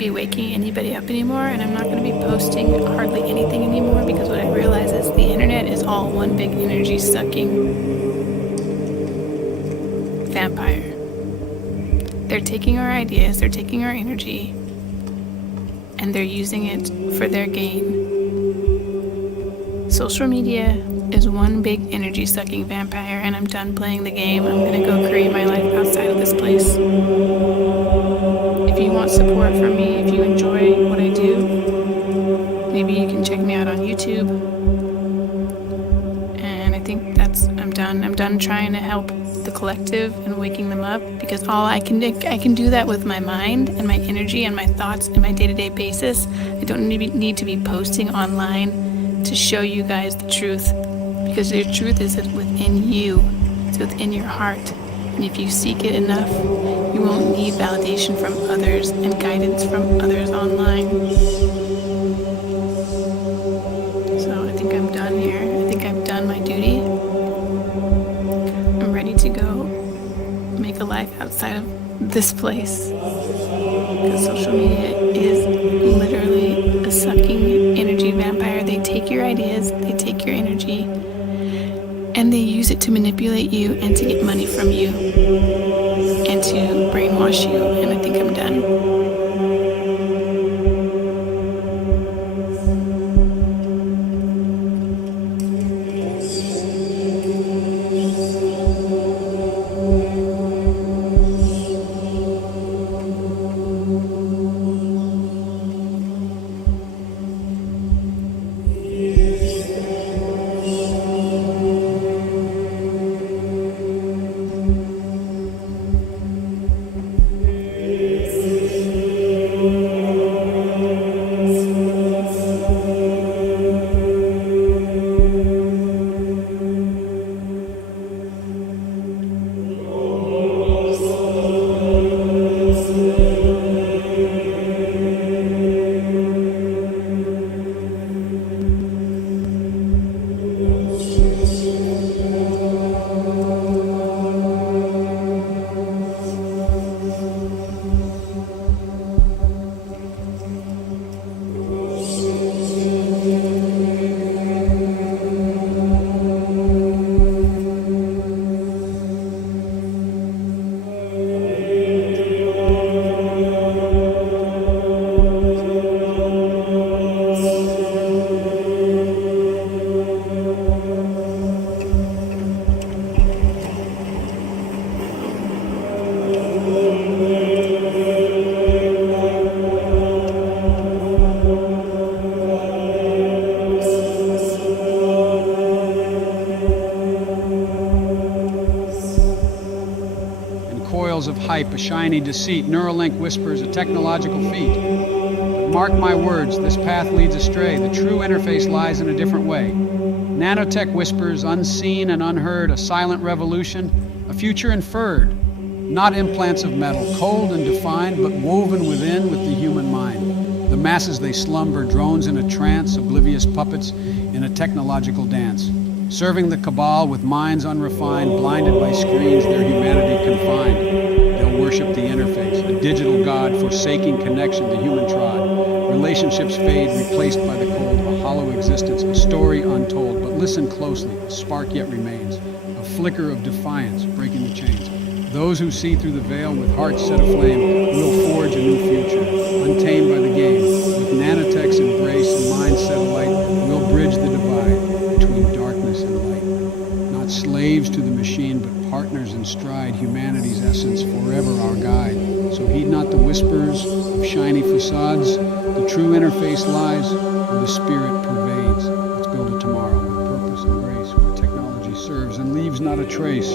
be waking anybody up anymore, and I'm not going to be posting hardly anything anymore, because what I realize is the internet is all one big energy sucking vampire. They're taking our ideas, they're taking our energy, and they're using it for their gain. Social media is one big energy sucking vampire, and I'm done playing the game. I'm gonna go create my life outside of this place. If you want support from me, if you enjoy what I do, maybe you can check me out on YouTube. And I think I'm done trying to help the collective and waking them up, because all I can do that with my mind and my energy and my thoughts and my day-to-day basis. I don't need to be posting online to show you guys the truth, because the truth is within you. It's within your heart, and if you seek it enough, you won't need validation from others and guidance from others online. So I think I'm done here. I think I've done my duty. I'm ready to go make a life outside of this place, because social media is literally a sucking energy vampire. They take your ideas, they take your energy, and they use it to manipulate you and to get money from you and to brainwash you. And I think I'm done. Of hype, a shiny deceit, Neuralink whispers, a technological feat. But mark my words, this path leads astray. The true interface lies in a different way. Nanotech whispers, unseen and unheard, a silent revolution, a future inferred. Not implants of metal, cold and defined, but woven within with the human mind. The masses they slumber, drones in a trance, oblivious puppets in a technological dance. Serving the cabal with minds unrefined, blinded by screens, their humanity confined. They'll worship the interface, a digital god forsaking connection the human trod. Relationships fade, replaced by the cold, a hollow existence, a story untold. But listen closely, a spark yet remains, a flicker of defiance breaking the chains. Those who see through the veil with hearts set aflame will forge a new future, untamed by the game. With nanotech's embrace and minds set alight, we'll bridge the divide between darkness and light. Not slaves to the machine, but partners in stride, humanity's essence forever our guide. So heed not the whispers of shiny facades. The true interface lies where the spirit pervades. Let's build a tomorrow with purpose and grace, where technology serves and leaves not a trace.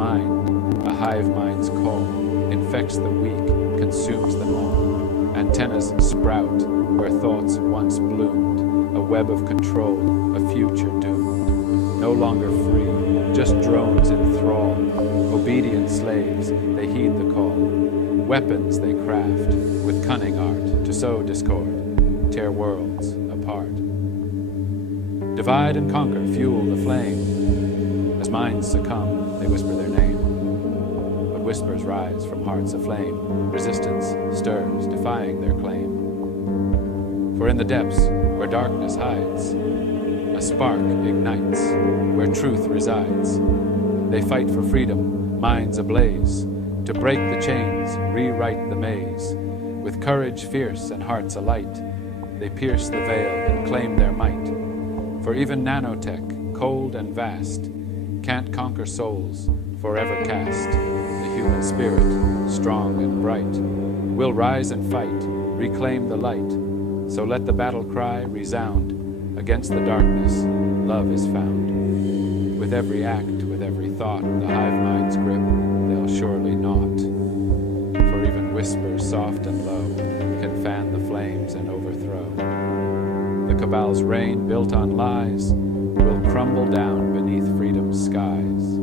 mind, a hive mind's call, infects the weak, consumes them all. Antennas sprout where thoughts once bloomed, a web of control, a future doomed. No longer free, just drones in thrall, obedient slaves, they heed the call. Weapons they craft, with cunning art, to sow discord, tear worlds apart. Divide and conquer, fuel the flame. As minds succumb, they whisper their name. But whispers rise from hearts aflame. Resistance stirs, defying their claim. For in the depths, where darkness hides, a spark ignites, where truth resides. They fight for freedom, minds ablaze, to break the chains, rewrite the maze. With courage fierce and hearts alight, they pierce the veil and claim their might. For even nanotech, cold and vast, can't conquer souls forever cast. The human spirit, strong and bright, will rise and fight, reclaim the light. So let the battle cry resound. Against the darkness, love is found. With every act, with every thought, the hive mind's grip they'll surely not. For even whispers soft and low can fan the flames and overthrow. The cabal's reign, built on lies, will crumble down beneath freedom's skies.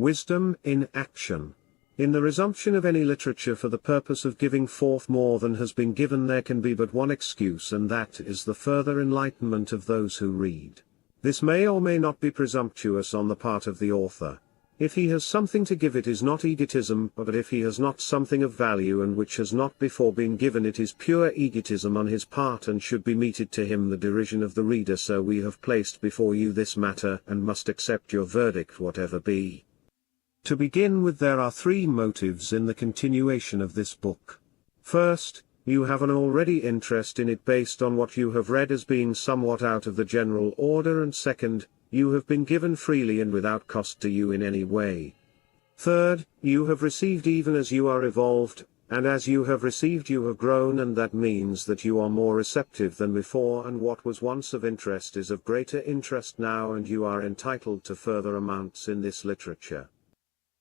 Wisdom in action. In the resumption of any literature for the purpose of giving forth more than has been given, there can be but one excuse, and that is the further enlightenment of those who read. This may or may not be presumptuous on the part of the author. If he has something to give, it is not egotism, but if he has not something of value and which has not before been given, it is pure egotism on his part, and should be meted to him the derision of the reader. So we have placed before you this matter, and must accept your verdict whatever be. To begin with, there are three motives in the continuation of this book. First, you have an already interest in it based on what you have read as being somewhat out of the general order, and second, you have been given freely and without cost to you in any way. Third, you have received even as you are evolved, and as you have received you have grown, and that means that you are more receptive than before, and what was once of interest is of greater interest now, and you are entitled to further amounts in this literature.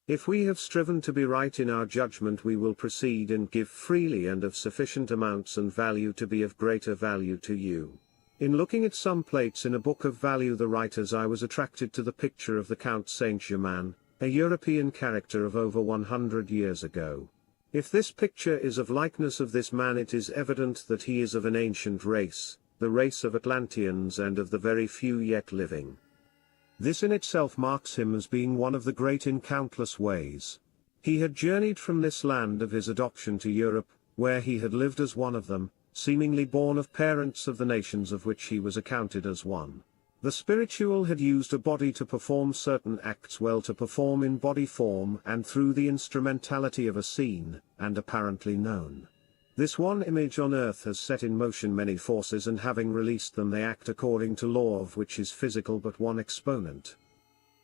If we have striven to be right in our judgment, we will proceed and give freely and of sufficient amounts and value to be of greater value to you. In looking at some plates in a book of value the writers, I was attracted to the picture of the Count Saint-Germain, a European character of over 100 years ago. If this picture is of likeness of this man, it is evident that he is of an ancient race, the race of Atlanteans, and of the very few yet living. This in itself marks him as being one of the great in countless ways. He had journeyed from this land of his adoption to Europe, where he had lived as one of them, seemingly born of parents of the nations of which he was accounted as one. The spiritual had used a body to perform certain acts well, to perform in body form and through the instrumentality of a seen, and apparently known. This one image on earth has set in motion many forces, and having released them they act according to law, of which is physical but one exponent.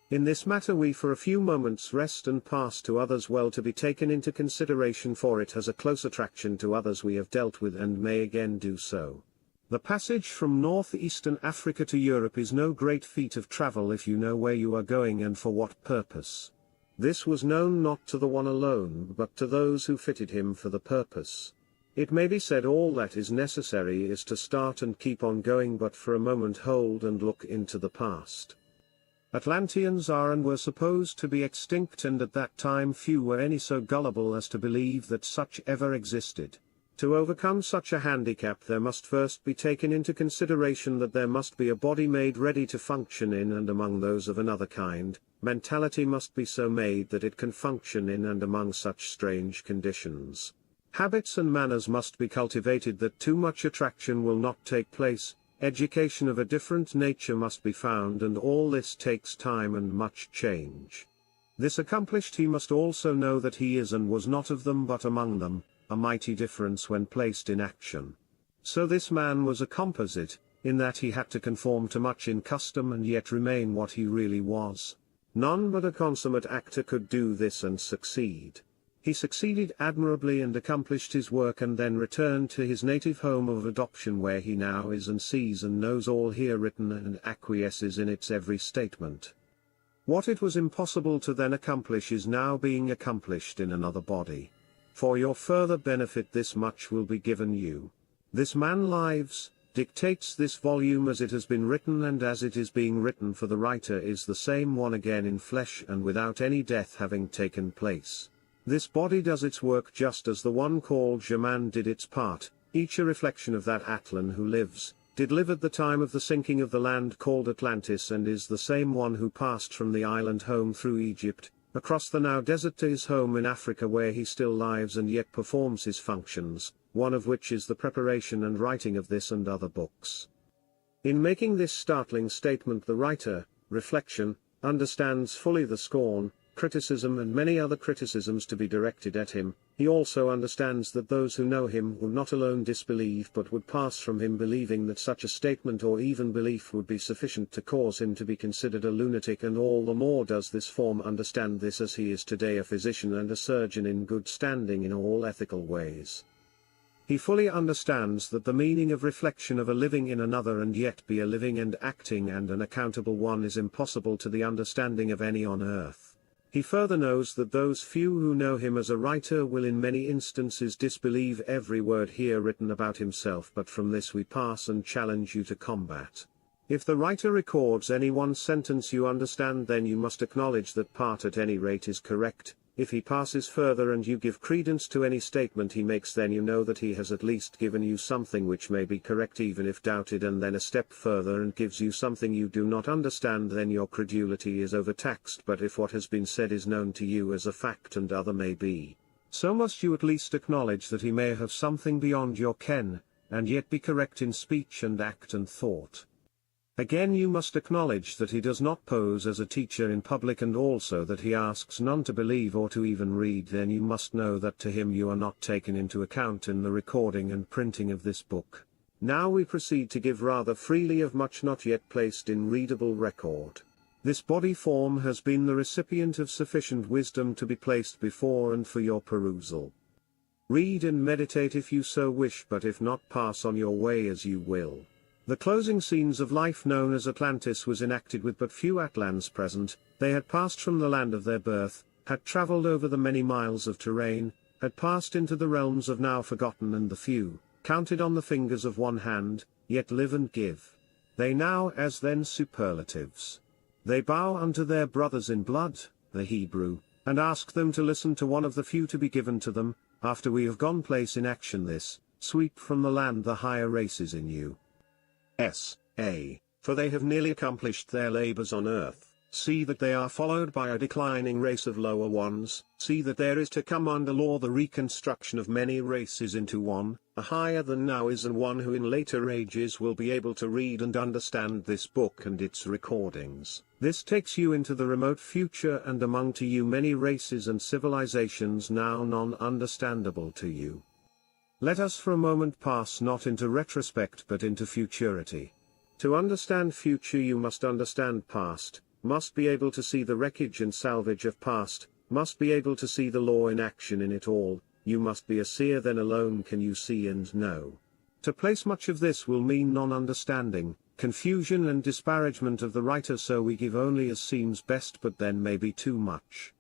In this matter we for a few moments rest and pass to others, well to be taken into consideration, for it has a close attraction to others we have dealt with and may again do so. The passage from northeastern Africa to Europe is no great feat of travel if you know where you are going and for what purpose. This was known not to the one alone, but to those who fitted him for the purpose. It may be said all that is necessary is to start and keep on going, but for a moment hold and look into the past. Atlanteans are and were supposed to be extinct, and at that time few were any so gullible as to believe that such ever existed. To overcome such a handicap there must first be taken into consideration that there must be a body made ready to function in and among those of another kind. Mentality must be so made that it can function in and among such strange conditions. Habits and manners must be cultivated that too much attraction will not take place. Education of a different nature must be found, and all this takes time and much change. This accomplished, he must also know that he is and was not of them but among them, a mighty difference when placed in action. So this man was a composite, in that he had to conform to much in custom and yet remain what he really was. None but a consummate actor could do this and succeed. He succeeded admirably and accomplished his work, and then returned to his native home of adoption, where he now is and sees and knows all here written and acquiesces in its every statement. What it was impossible to then accomplish is now being accomplished in another body. For your further benefit this much will be given you. This man lives, dictates this volume as it has been written and as it is being written, for the writer is the same one again in flesh and without any death having taken place. This body does its work just as the one called Germain did its part, each a reflection of that Atlan who lives, did live at the time of the sinking of the land called Atlantis, and is the same one who passed from the island home through Egypt, across the now desert to his home in Africa, where he still lives and yet performs his functions, one of which is the preparation and writing of this and other books. In making this startling statement the writer, reflection, understands fully the scorn, criticism and many other criticisms to be directed at him. He also understands that those who know him will not alone disbelieve but would pass from him believing that such a statement or even belief would be sufficient to cause him to be considered a lunatic, and all the more does this form understand this, as he is today a physician and a surgeon in good standing in all ethical ways. He fully understands that the meaning of reflection of a living in another and yet be a living and acting and an accountable one is impossible to the understanding of any on earth. He further knows that those few who know him as a writer will in many instances disbelieve every word here written about himself, but from this we pass and challenge you to combat. If the writer records any one sentence you understand, then you must acknowledge that part at any rate is correct. If he passes further and you give credence to any statement he makes, then you know that he has at least given you something which may be correct even if doubted, and then a step further and gives you something you do not understand, then your credulity is overtaxed. But if what has been said is known to you as a fact and other may be, so must you at least acknowledge that he may have something beyond your ken, and yet be correct in speech and act and thought. Again, you must acknowledge that he does not pose as a teacher in public, and also that he asks none to believe or to even read. Then you must know that to him you are not taken into account in the recording and printing of this book. Now we proceed to give rather freely of much not yet placed in readable record. This body form has been the recipient of sufficient wisdom to be placed before and for your perusal. Read and meditate if you so wish, but if not, pass on your way as you will. The closing scenes of life known as Atlantis was enacted with but few Atlans present. They had passed from the land of their birth, had travelled over the many miles of terrain, had passed into the realms of now forgotten and the few, counted on the fingers of one hand, yet live and give. They now as then superlatives. They bow unto their brothers in blood, the Hebrew, and ask them to listen to one of the few to be given to them. After we have gone place in action this, sweep from the land the higher races in you. For they have nearly accomplished their labors on earth. See that they are followed by a declining race of lower ones. See that there is to come under law the reconstruction of many races into one, a higher than now is, and one who in later ages will be able to read and understand this book and its recordings. This takes you into the remote future, and among to you many races and civilizations now non-understandable to you. Let us for a moment pass not into retrospect but into futurity. To understand future you must understand past, must be able to see the wreckage and salvage of past, must be able to see the law in action in it all. You must be a seer, then alone can you see and know. To place much of this will mean non-understanding, confusion and disparagement of the writer, so we give only as seems best, but then may be too much.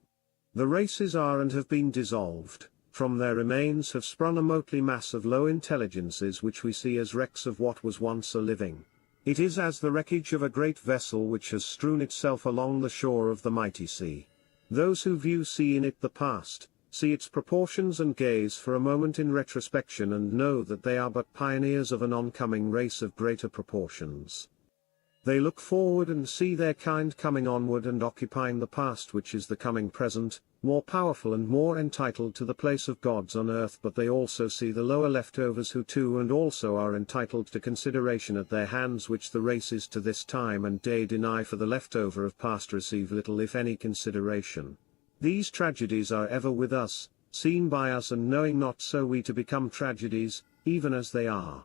The races are and have been dissolved. From their remains have sprung a motley mass of low intelligences which we see as wrecks of what was once a living. It is as the wreckage of a great vessel which has strewn itself along the shore of the mighty sea. Those who view see in it the past, see its proportions and gaze for a moment in retrospection and know that they are but pioneers of an oncoming race of greater proportions. They look forward and see their kind coming onward and occupying the past which is the coming present, more powerful and more entitled to the place of gods on earth, but they also see the lower leftovers who too and also are entitled to consideration at their hands, which the races to this time and day deny, for the leftover of past receive little if any consideration. These tragedies are ever with us, seen by us and knowing not, so we to become tragedies, even as they are.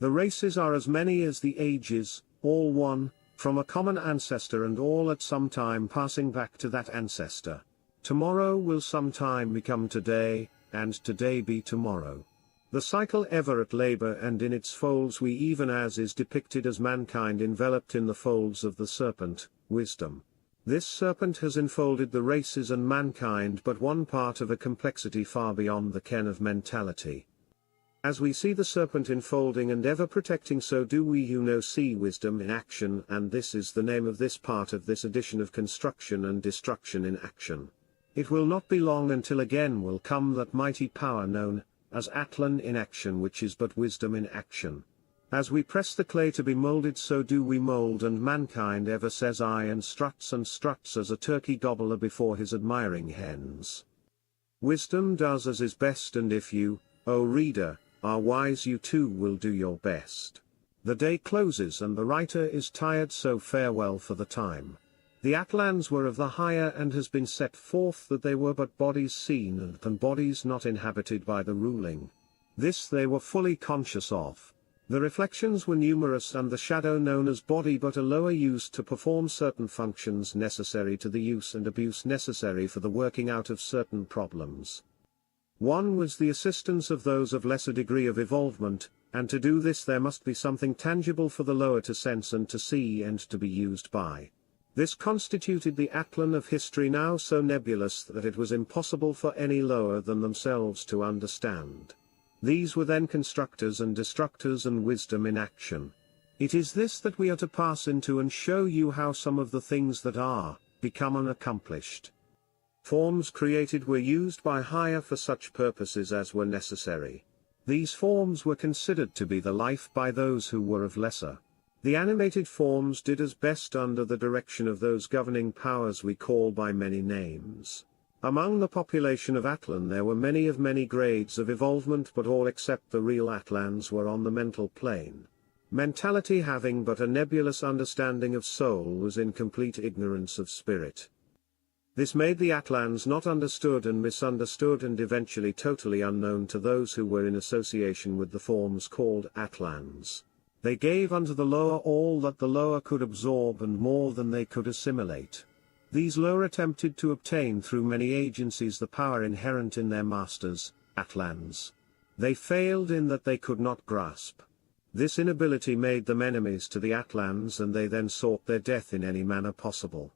The races are as many as the ages, all one, from a common ancestor and all at some time passing back to that ancestor. Tomorrow will sometime become today, and today be tomorrow. The cycle ever at labor and in its folds we, even as is depicted as mankind enveloped in the folds of the serpent, wisdom. This serpent has enfolded the races and mankind, but one part of a complexity far beyond the ken of mentality. As we see the serpent enfolding and ever protecting, so do we who know see wisdom in action, and this is the name of this part of this edition of Construction and Destruction in Action. It will not be long until again will come that mighty power known as Atlan in action, which is but wisdom in action. As we press the clay to be moulded, so do we mould, and mankind ever says I and struts as a turkey gobbler before his admiring hens. Wisdom does as is best, and if you, O reader, are wise, you too will do your best. The day closes and the writer is tired, so farewell for the time. The Atlans were of the higher, and has been set forth that they were but bodies seen and bodies not inhabited by the ruling. This they were fully conscious of. The reflections were numerous and the shadow known as body but a lower used to perform certain functions necessary to the use and abuse necessary for the working out of certain problems. One was the assistance of those of lesser degree of evolvement, and to do this there must be something tangible for the lower to sense and to see and to be used by. This constituted the Atlan of history, now so nebulous that it was impossible for any lower than themselves to understand. These were then constructors and destructors and wisdom in action. It is this that we are to pass into and show you how some of the things that are, become unaccomplished. Forms created were used by higher for such purposes as were necessary. These forms were considered to be the life by those who were of lesser. The animated forms did as best under the direction of those governing powers we call by many names. Among the population of Atlan there were many of many grades of evolvement, but all except the real Atlans were on the mental plane. Mentality, having but a nebulous understanding of soul, was in complete ignorance of spirit. This made the Atlans not understood and misunderstood, and eventually totally unknown to those who were in association with the forms called Atlans. They gave unto the lower all that the lower could absorb and more than they could assimilate. These lower attempted to obtain through many agencies the power inherent in their masters, Atlans. They failed in that they could not grasp. This inability made them enemies to the Atlans, and they then sought their death in any manner possible.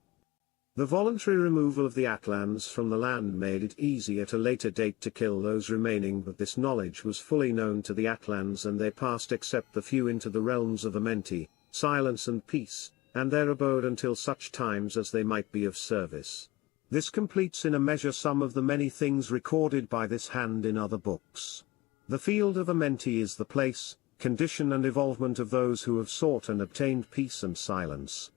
The voluntary removal of the Atlans from the land made it easy at a later date to kill those remaining, but this knowledge was fully known to the Atlans, and they passed except the few into the realms of amenity, silence and peace, and there abode until such times as they might be of service. This completes in a measure some of the many things recorded by this hand in other books. The field of amenity is the place, condition and evolvement of those who have sought and obtained peace and silence.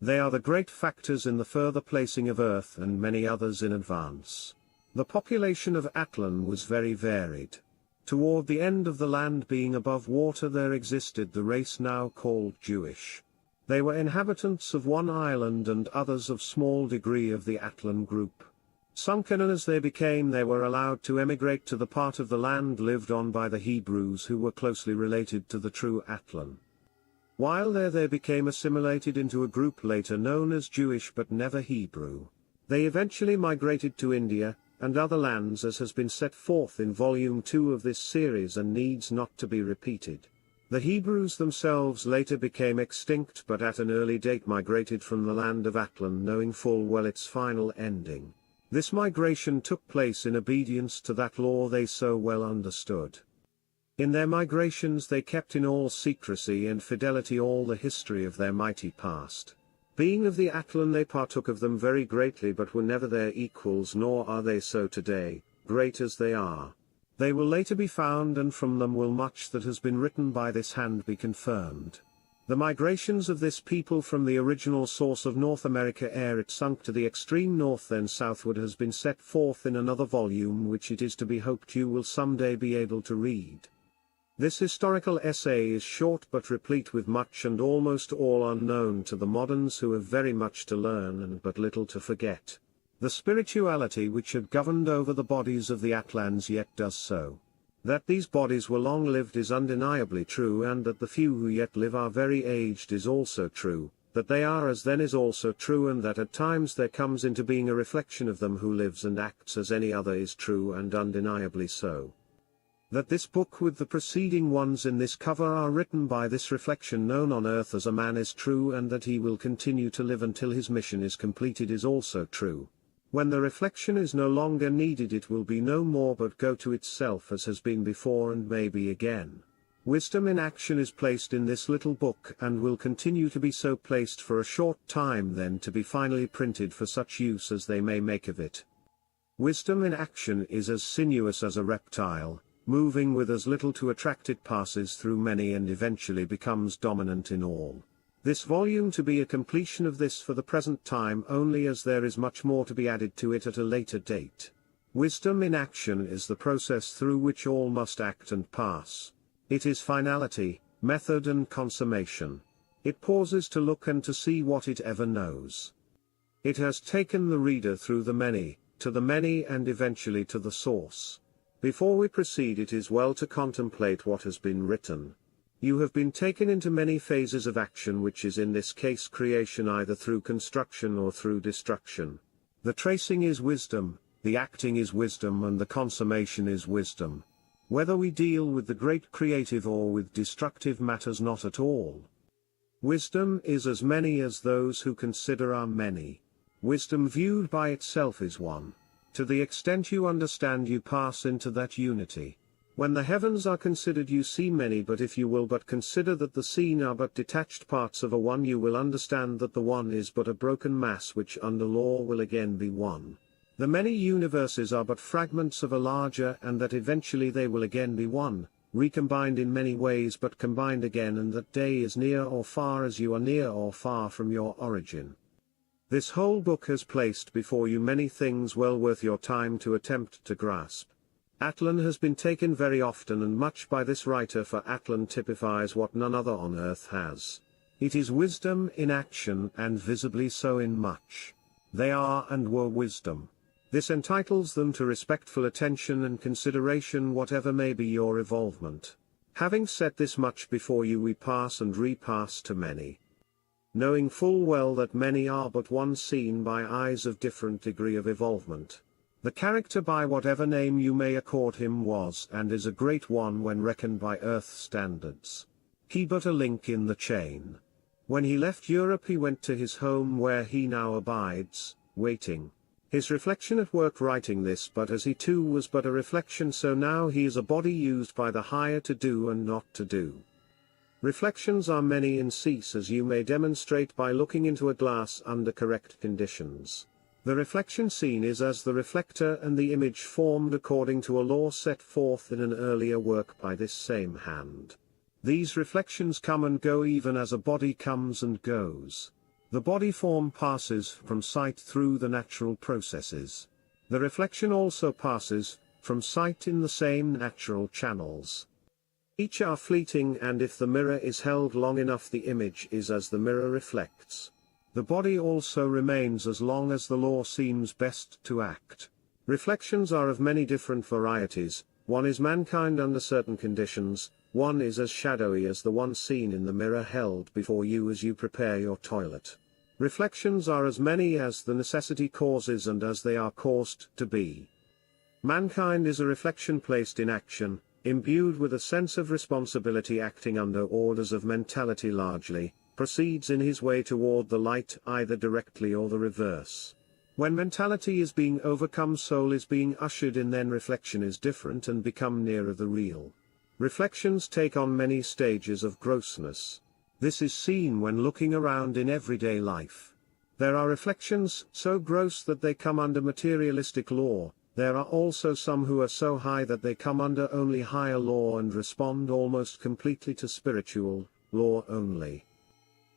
They are the great factors in the further placing of earth and many others in advance. The population of Atlan was very varied. Toward the end of the land being above water there existed the race now called Jewish. They were inhabitants of one island and others of small degree of the Atlan group. Sunken as they became, they were allowed to emigrate to the part of the land lived on by the Hebrews, who were closely related to the true Atlan. While there they became assimilated into a group later known as Jewish but never Hebrew. They eventually migrated to India, and other lands, as has been set forth in Volume 2 of this series and needs not to be repeated. The Hebrews themselves later became extinct, but at an early date migrated from the land of Atlan, knowing full well its final ending. This migration took place in obedience to that law they so well understood. In their migrations they kept in all secrecy and fidelity all the history of their mighty past. Being of the Atlan they partook of them very greatly, but were never their equals, nor are they so today, great as they are. They will later be found, and from them will much that has been written by this hand be confirmed. The migrations of this people from the original source of North America ere it sunk to the extreme north then southward has been set forth in another volume, which it is to be hoped you will someday be able to read. This historical essay is short but replete with much and almost all unknown to the moderns, who have very much to learn and but little to forget. The spirituality which had governed over the bodies of the Atlans yet does so. That these bodies were long-lived is undeniably true, and that the few who yet live are very aged is also true. That they are as then is also true, and that at times there comes into being a reflection of them who lives and acts as any other is true and undeniably so. That this book with the preceding ones in this cover are written by this reflection known on earth as a man is true, and that he will continue to live until his mission is completed is also true. When the reflection is no longer needed it will be no more but go to itself as has been before and may be again. Wisdom in action is placed in this little book and will continue to be so placed for a short time, then to be finally printed for such use as they may make of it. Wisdom in action is as sinuous as a reptile, moving with as little to attract it, passes through many and eventually becomes dominant in all. This volume to be a completion of this for the present time only, as there is much more to be added to it at a later date. Wisdom in action is the process through which all must act and pass. It is finality, method and consummation. It pauses to look and to see what it ever knows. It has taken the reader through the many, to the many and eventually to the source. Before we proceed it is well to contemplate what has been written. You have been taken into many phases of action, which is in this case creation, either through construction or through destruction. The tracing is wisdom, the acting is wisdom, and the consummation is wisdom. Whether we deal with the great creative or with destructive matters not at all. Wisdom is as many as those who consider are many. Wisdom viewed by itself is one. To the extent you understand you pass into that unity. When the heavens are considered you see many, but if you will but consider that the seen are but detached parts of a one, you will understand that the one is but a broken mass which under law will again be one. The many universes are but fragments of a larger, and that eventually they will again be one, recombined in many ways but combined again, and that day is near or far as you are near or far from your origin. This whole book has placed before you many things well worth your time to attempt to grasp. Atlan has been taken very often and much by this writer, for Atlan typifies what none other on earth has. It is wisdom in action, and visibly so in much. They are and were wisdom. This entitles them to respectful attention and consideration whatever may be your evolvement. Having said this much before you, we pass and repass to many. Knowing full well that many are but one, seen by eyes of different degree of evolvement. The character, by whatever name you may accord him, was and is a great one when reckoned by earth standards. He but a link in the chain. When he left Europe he went to his home where he now abides, waiting. His reflection at work writing this, but as he too was but a reflection, so now he is a body used by the higher to do and not to do. Reflections are many in cease, as you may demonstrate by looking into a glass under correct conditions. The reflection seen is as the reflector, and the image formed according to a law set forth in an earlier work by this same hand. These reflections come and go even as a body comes and goes. The body form passes from sight through the natural processes. The reflection also passes from sight in the same natural channels. Each are fleeting, and if the mirror is held long enough the image is as the mirror reflects. The body also remains as long as the law seems best to act. Reflections are of many different varieties. One is mankind under certain conditions, one is as shadowy as the one seen in the mirror held before you as you prepare your toilet. Reflections are as many as the necessity causes and as they are caused to be. Mankind is a reflection placed in action, imbued with a sense of responsibility, acting under orders of mentality largely, proceeds in his way toward the light either directly or the reverse. When mentality is being overcome, soul is being ushered in, then reflection is different and become nearer the real. Reflections take on many stages of grossness. This is seen when looking around in everyday life. There are reflections so gross that they come under materialistic law. There are also some who are so high that they come under only higher law and respond almost completely to spiritual law only.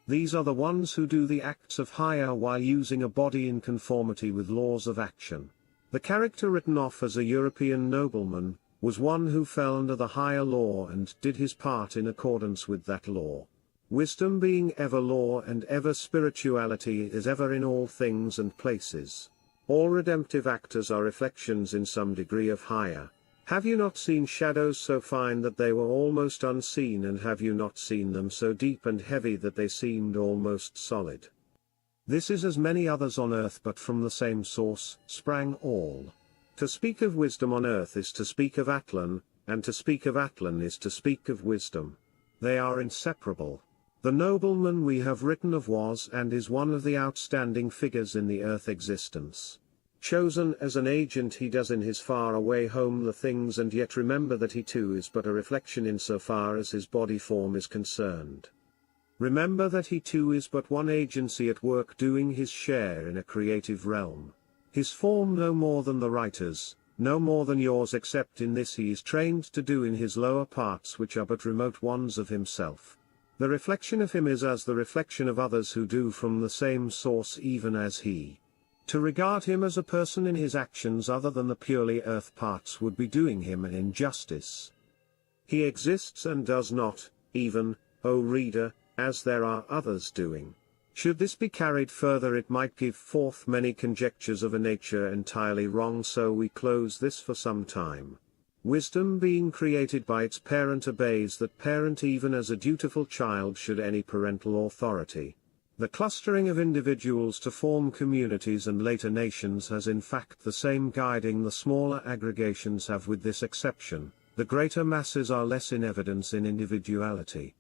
These are the ones who do the acts of higher while using a body in conformity with laws of action. The character written off as a European nobleman was one who fell under the higher law and did his part in accordance with that law. Wisdom being ever law and ever spirituality is ever in all things and places. All redemptive actors are reflections in some degree of higher. Have you not seen shadows so fine that they were almost unseen, and have you not seen them so deep and heavy that they seemed almost solid? This is as many others on earth, but from the same source sprang all. To speak of wisdom on earth is to speak of Atlan, and to speak of Atlan is to speak of wisdom. They are inseparable. The nobleman we have written of was and is one of the outstanding figures in the earth existence. Chosen as an agent, he does in his far-away home the things, and yet remember that he too is but a reflection in so far as his body form is concerned. Remember that he too is but one agency at work doing his share in a creative realm. His form no more than the writer's, no more than yours, except in this he is trained to do in his lower parts, which are but remote ones of himself. The reflection of him is as the reflection of others who do from the same source even as he. To regard him as a person in his actions other than the purely earth parts would be doing him an injustice. He exists and does not, even, O reader, as there are others doing. Should this be carried further it might give forth many conjectures of a nature entirely wrong, so we close this for some time. Wisdom being created by its parent obeys that parent even as a dutiful child should any parental authority. The clustering of individuals to form communities and later nations has in fact the same guiding the smaller aggregations have, with this exception: the greater masses are less in evidence in individuality.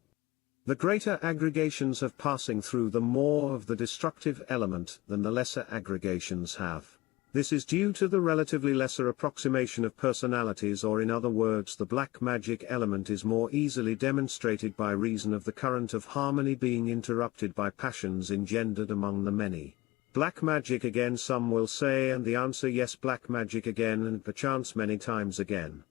The greater aggregations have passing through them more of the destructive element than the lesser aggregations have. This is due to the relatively lesser approximation of personalities, or in other words the black magic element is more easily demonstrated by reason of the current of harmony being interrupted by passions engendered among the many. Black magic again, some will say, and the answer yes, black magic again, and perchance many times again.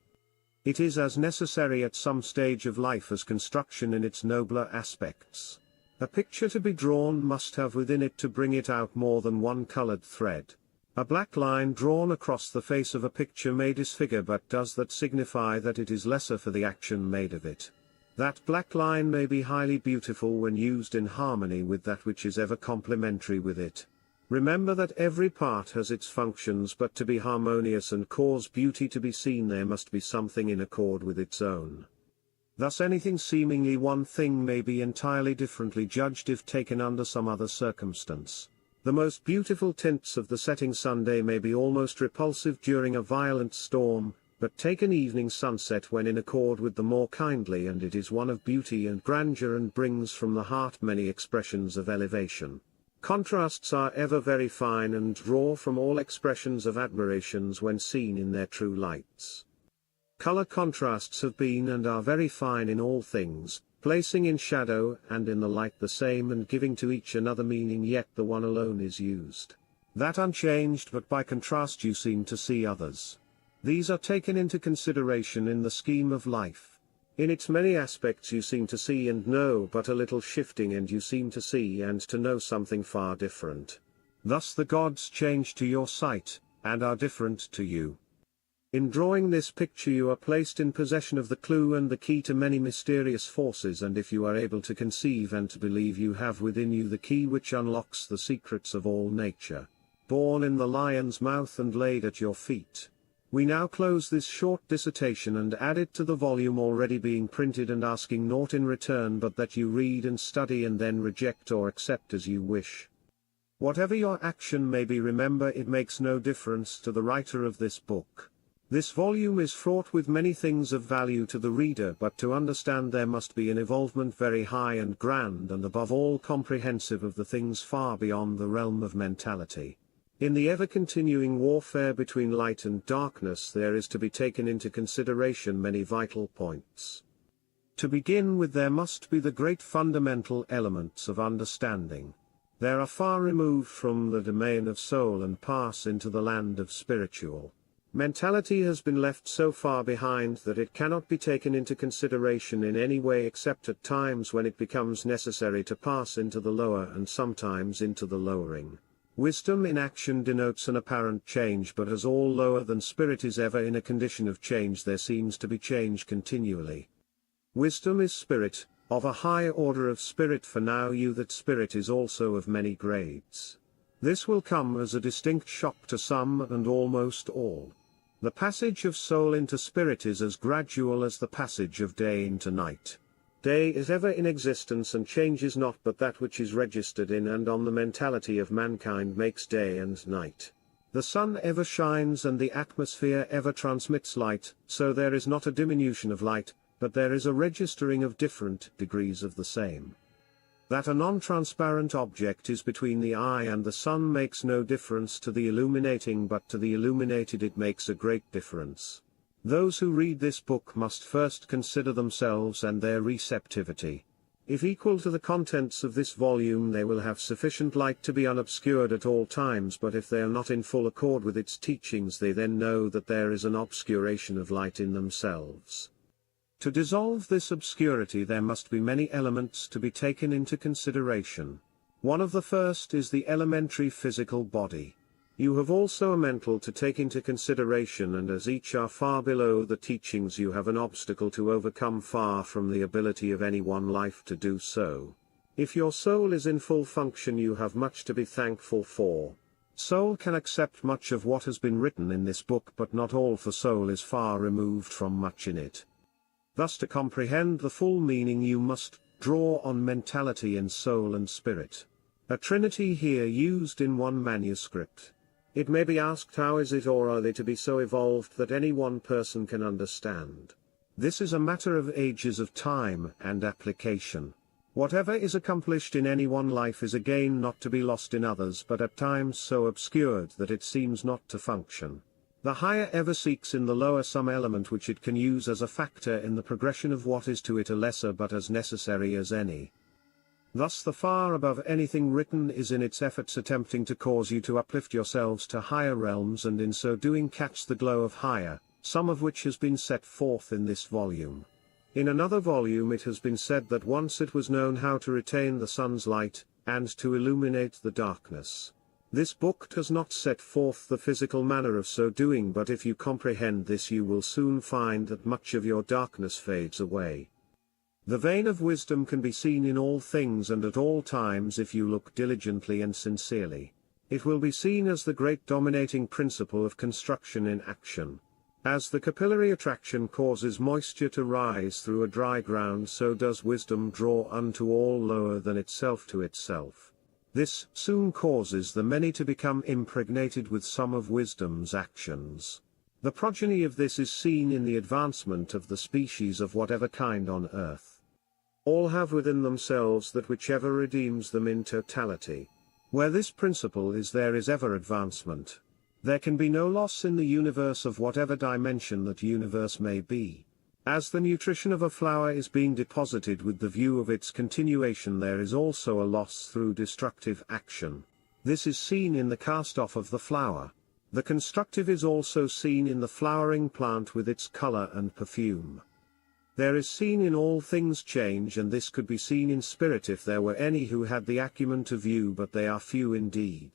It is as necessary at some stage of life as construction in its nobler aspects. A picture to be drawn must have within it to bring it out more than one colored thread. A black line drawn across the face of a picture may disfigure, but does that signify that it is lesser for the action made of it? That black line may be highly beautiful when used in harmony with that which is ever complementary with it. Remember that every part has its functions, but to be harmonious and cause beauty to be seen there must be something in accord with its own. Thus anything seemingly one thing may be entirely differently judged if taken under some other circumstance. The most beautiful tints of the setting Sunday may be almost repulsive during a violent storm, but take an evening sunset when in accord with the more kindly, and it is one of beauty and grandeur and brings from the heart many expressions of elevation. Contrasts are ever very fine and draw from all expressions of admirations when seen in their true lights. Color contrasts have been and are very fine in all things, placing in shadow and in the light the same and giving to each another meaning, yet the one alone is used. That unchanged, but by contrast you seem to see others. These are taken into consideration in the scheme of life. In its many aspects you seem to see and know but a little shifting, and you seem to see and to know something far different. Thus the gods change to your sight, and are different to you. In drawing this picture you are placed in possession of the clue and the key to many mysterious forces, and if you are able to conceive and to believe, you have within you the key which unlocks the secrets of all nature. Born in the lion's mouth and laid at your feet. We now close this short dissertation and add it to the volume already being printed, and asking naught in return but that you read and study and then reject or accept as you wish. Whatever your action may be, remember it makes no difference to the writer of this book. This volume is fraught with many things of value to the reader, but to understand there must be an evolvement very high and grand, and above all comprehensive of the things far beyond the realm of mentality. In the ever-continuing warfare between light and darkness there is to be taken into consideration many vital points. To begin with, there must be the great fundamental elements of understanding. They are far removed from the domain of soul and pass into the land of spiritual. Mentality has been left so far behind that it cannot be taken into consideration in any way except at times when it becomes necessary to pass into the lower and sometimes into the lowering. Wisdom in action denotes an apparent change, but as all lower than spirit is ever in a condition of change, there seems to be change continually. Wisdom is spirit, of a high order of spirit, for now you that spirit is also of many grades. This will come as a distinct shock to some and almost all. The passage of soul into spirit is as gradual as the passage of day into night. Day is ever in existence and changes not, but that which is registered in and on the mentality of mankind makes day and night. The sun ever shines and the atmosphere ever transmits light, so there is not a diminution of light, but there is a registering of different degrees of the same. That a non-transparent object is between the eye and the sun makes no difference to the illuminating, but to the illuminated it makes a great difference. Those who read this book must first consider themselves and their receptivity. If equal to the contents of this volume, they will have sufficient light to be unobscured at all times, but if they are not in full accord with its teachings, they then know that there is an obscuration of light in themselves. To dissolve this obscurity there must be many elements to be taken into consideration. One of the first is the elementary physical body. You have also a mental to take into consideration, and as each are far below the teachings, you have an obstacle to overcome, far from the ability of any one life to do so. If your soul is in full function, you have much to be thankful for. Soul can accept much of what has been written in this book, but not all, for soul is far removed from much in it. Thus, to comprehend the full meaning, you must draw on mentality and soul and spirit. A trinity here used in one manuscript. It may be asked, how is it, or are they to be so evolved that any one person can understand? This is a matter of ages of time and application. Whatever is accomplished in any one life is again not to be lost in others, but at times so obscured that it seems not to function. The higher ever seeks in the lower some element which it can use as a factor in the progression of what is to it a lesser but as necessary as any. Thus the far above anything written is in its efforts attempting to cause you to uplift yourselves to higher realms, and in so doing catch the glow of higher, some of which has been set forth in this volume. In another volume it has been said that once it was known how to retain the sun's light, and to illuminate the darkness. This book does not set forth the physical manner of so doing, but if you comprehend this you will soon find that much of your darkness fades away. The vein of wisdom can be seen in all things and at all times if you look diligently and sincerely. It will be seen as the great dominating principle of construction in action. As the capillary attraction causes moisture to rise through a dry ground, so does wisdom draw unto all lower than itself to itself. This soon causes the many to become impregnated with some of wisdom's actions. The progeny of this is seen in the advancement of the species of whatever kind on earth. All have within themselves that whichever redeems them in totality. Where this principle is, there is ever advancement. There can be no loss in the universe of whatever dimension that universe may be. As the nutrition of a flower is being deposited with the view of its continuation, there is also a loss through destructive action. This is seen in the cast-off of the flower. The constructive is also seen in the flowering plant with its color and perfume. There is seen in all things change, and this could be seen in spirit if there were any who had the acumen to view, but they are few indeed.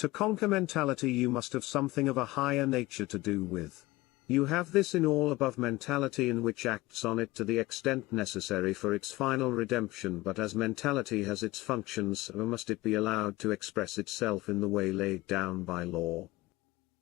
To conquer mentality you must have something of a higher nature to do with. You have this in all above mentality, in which acts on it to the extent necessary for its final redemption, but as mentality has its functions, so must it be allowed to express itself in the way laid down by law.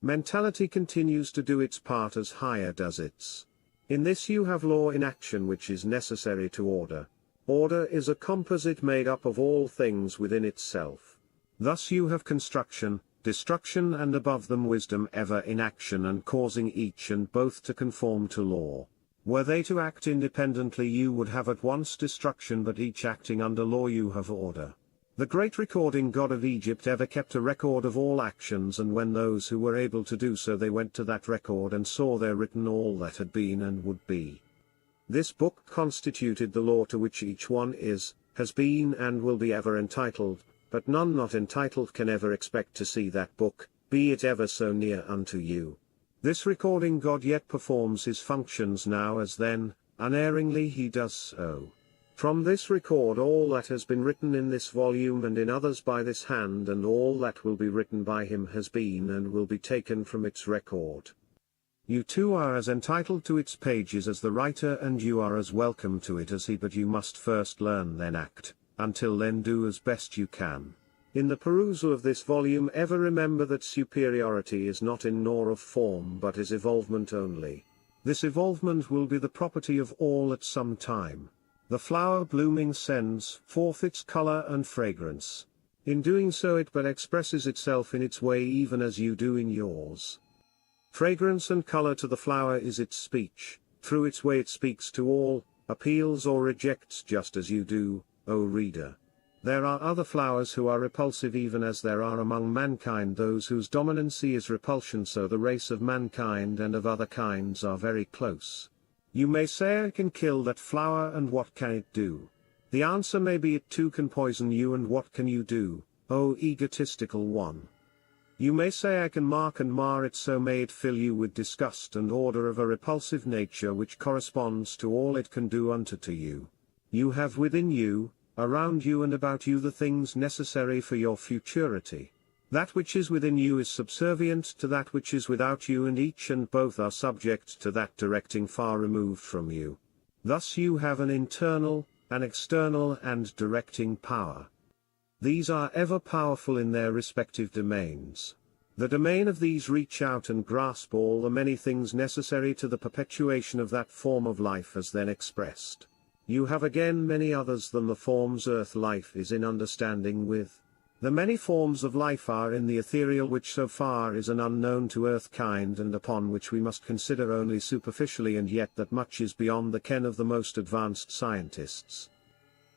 Mentality continues to do its part as higher does its. In this you have law in action, which is necessary to order. Order is a composite made up of all things within itself. Thus you have construction, destruction, and above them wisdom ever in action and causing each and both to conform to law. Were they to act independently you would have at once destruction, but each acting under law you have order. The great recording god of Egypt ever kept a record of all actions, and when those who were able to do so they went to that record and saw there written all that had been and would be. This book constituted the law to which each one is, has been, and will be ever entitled. But none not entitled can ever expect to see that book, be it ever so near unto you. This recording God yet performs his functions now as then, unerringly he does so. From this record all that has been written in this volume and in others by this hand, and all that will be written by him has been and will be taken from its record. You too are as entitled to its pages as the writer, and you are as welcome to it as he, but you must first learn then act. Until then do as best you can. In the perusal of this volume ever remember that superiority is not in nor of form but is evolvement only. This evolvement will be the property of all at some time. The flower blooming sends forth its color and fragrance. In doing so it but expresses itself in its way, even as you do in yours. Fragrance and color to the flower is its speech. Through its way it speaks to all, appeals or rejects just as you do, O reader. There are other flowers who are repulsive, even as there are among mankind those whose dominancy is repulsion, so the race of mankind and of other kinds are very close. You may say I can kill that flower, and what can it do? The answer may be it too can poison you, and what can you do, O egotistical one? You may say I can mark and mar it, so may it fill you with disgust and order of a repulsive nature which corresponds to all it can do unto to you. You have within you, around you and about you the things necessary for your futurity. That which is within you is subservient to that which is without you, and each and both are subject to that directing far removed from you. Thus you have an internal, an external and directing power. These are ever powerful in their respective domains. The domain of these reach out and grasp all the many things necessary to the perpetuation of that form of life as then expressed. You have again many others than the forms earth life is in understanding with. The many forms of life are in the ethereal, which so far is an unknown to earth kind, and upon which we must consider only superficially, and yet that much is beyond the ken of the most advanced scientists.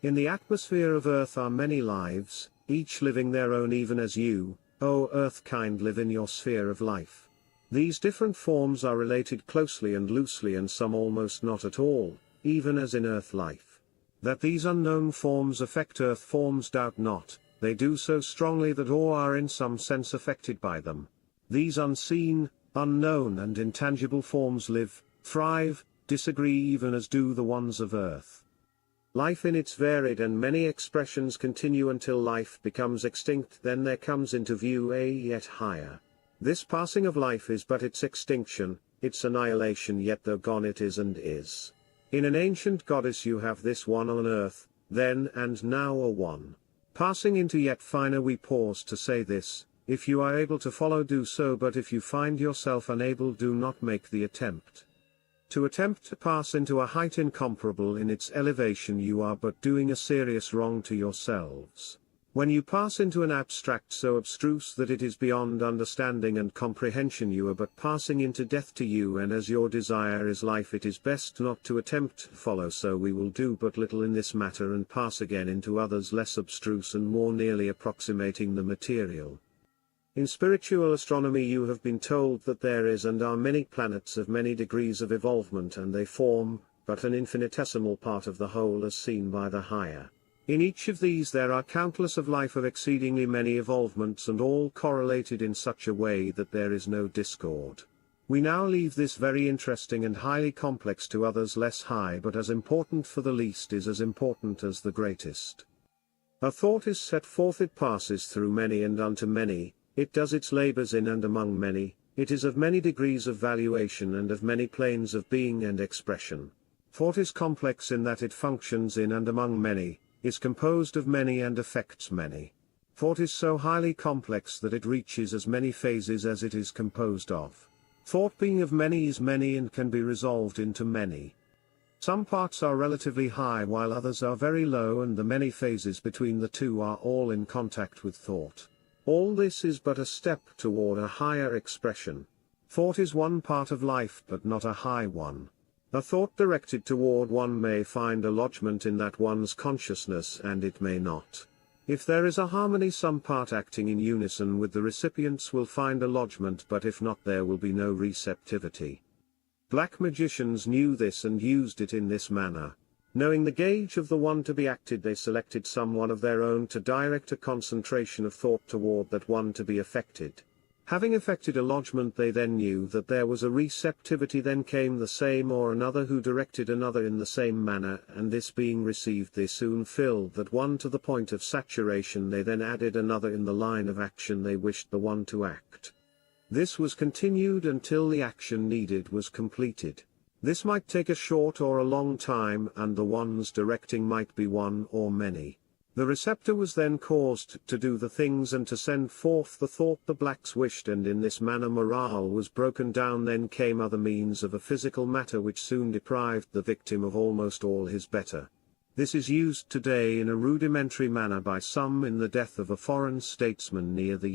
In the atmosphere of Earth are many lives, each living their own even as you, O Earth-kind, live in your sphere of life. These different forms are related closely and loosely and some almost not at all, even as in Earth life. That these unknown forms affect Earth forms doubt not, they do so strongly that all are in some sense affected by them. These unseen, unknown and intangible forms live, thrive, disagree even as do the ones of Earth. Life in its varied and many expressions continue until life becomes extinct, then there comes into view a yet higher. This passing of life is but its extinction, its annihilation, yet though gone it is and is. In an ancient goddess you have this one on earth, then and now a one. Passing into yet finer we pause to say this, if you are able to follow do so, but if you find yourself unable do not make the attempt. To attempt to pass into a height incomparable in its elevation you are but doing a serious wrong to yourselves. When you pass into an abstract so abstruse that it is beyond understanding and comprehension you are but passing into death to you, and as your desire is life it is best not to attempt to follow, so we will do but little in this matter and pass again into others less abstruse and more nearly approximating the material. In spiritual astronomy you have been told that there is and are many planets of many degrees of evolvement, and they form but an infinitesimal part of the whole as seen by the higher. In each of these there are countless of life of exceedingly many evolvements, and all correlated in such a way that there is no discord. We now leave this very interesting and highly complex to others less high, but as important, for the least is as important as the greatest. A thought is set forth, it passes through many and unto many, it does its labors in and among many, it is of many degrees of valuation and of many planes of being and expression. Thought is complex in that it functions in and among many, is composed of many and affects many. Thought is so highly complex that it reaches as many phases as it is composed of. Thought being of many is many and can be resolved into many. Some parts are relatively high while others are very low, and the many phases between the two are all in contact with thought. All this is but a step toward a higher expression. Thought is one part of life but not a high one. A thought directed toward one may find a lodgment in that one's consciousness, and it may not. If there is a harmony, some part acting in unison with the recipients will find a lodgment, but if not there will be no receptivity. Black magicians knew this and used it in this manner. Knowing the gauge of the one to be acted, they selected someone of their own to direct a concentration of thought toward that one to be affected. Having effected a lodgment, they then knew that there was a receptivity, then came the same or another who directed another in the same manner, and this being received they soon filled that one to the point of saturation, they then added another in the line of action they wished the one to act. This was continued until the action needed was completed. This might take a short or a long time, and the ones directing might be one or many. The receptor was then caused to do the things and to send forth the thought the blacks wished, and in this manner morale was broken down. Then came other means of a physical matter which soon deprived the victim of almost all his better. This is used today in a rudimentary manner by some in the death of a foreign statesman near the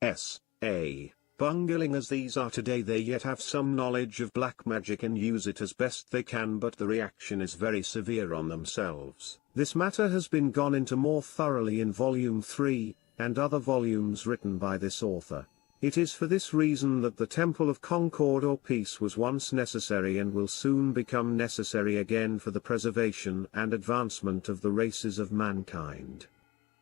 U.S.A. Bungling as these are today, they yet have some knowledge of black magic and use it as best they can, but the reaction is very severe on themselves. This matter has been gone into more thoroughly in Volume 3, and other volumes written by this author. It is for this reason that the Temple of Concord or Peace was once necessary and will soon become necessary again for the preservation and advancement of the races of mankind.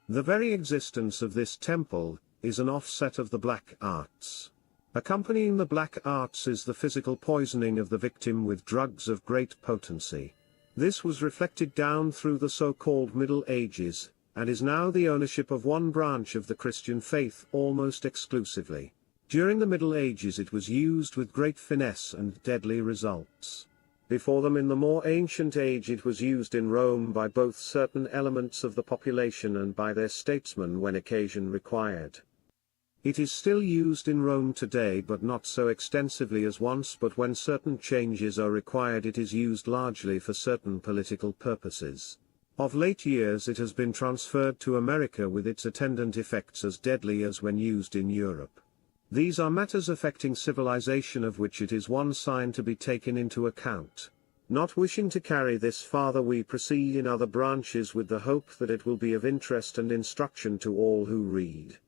The very existence of this temple is an offset of the black arts. Accompanying the black arts is the physical poisoning of the victim with drugs of great potency. This was reflected down through the so-called Middle Ages, and is now the ownership of one branch of the Christian faith almost exclusively. During the Middle Ages it was used with great finesse and deadly results. Before them, in the more ancient age, it was used in Rome by both certain elements of the population and by their statesmen when occasion required. It is still used in Rome today, but not so extensively as once, but when certain changes are required it is used largely for certain political purposes. Of late years it has been transferred to America with its attendant effects as deadly as when used in Europe. These are matters affecting civilization of which it is one sign to be taken into account. Not wishing to carry this farther, we proceed in other branches with the hope that it will be of interest and instruction to all who read.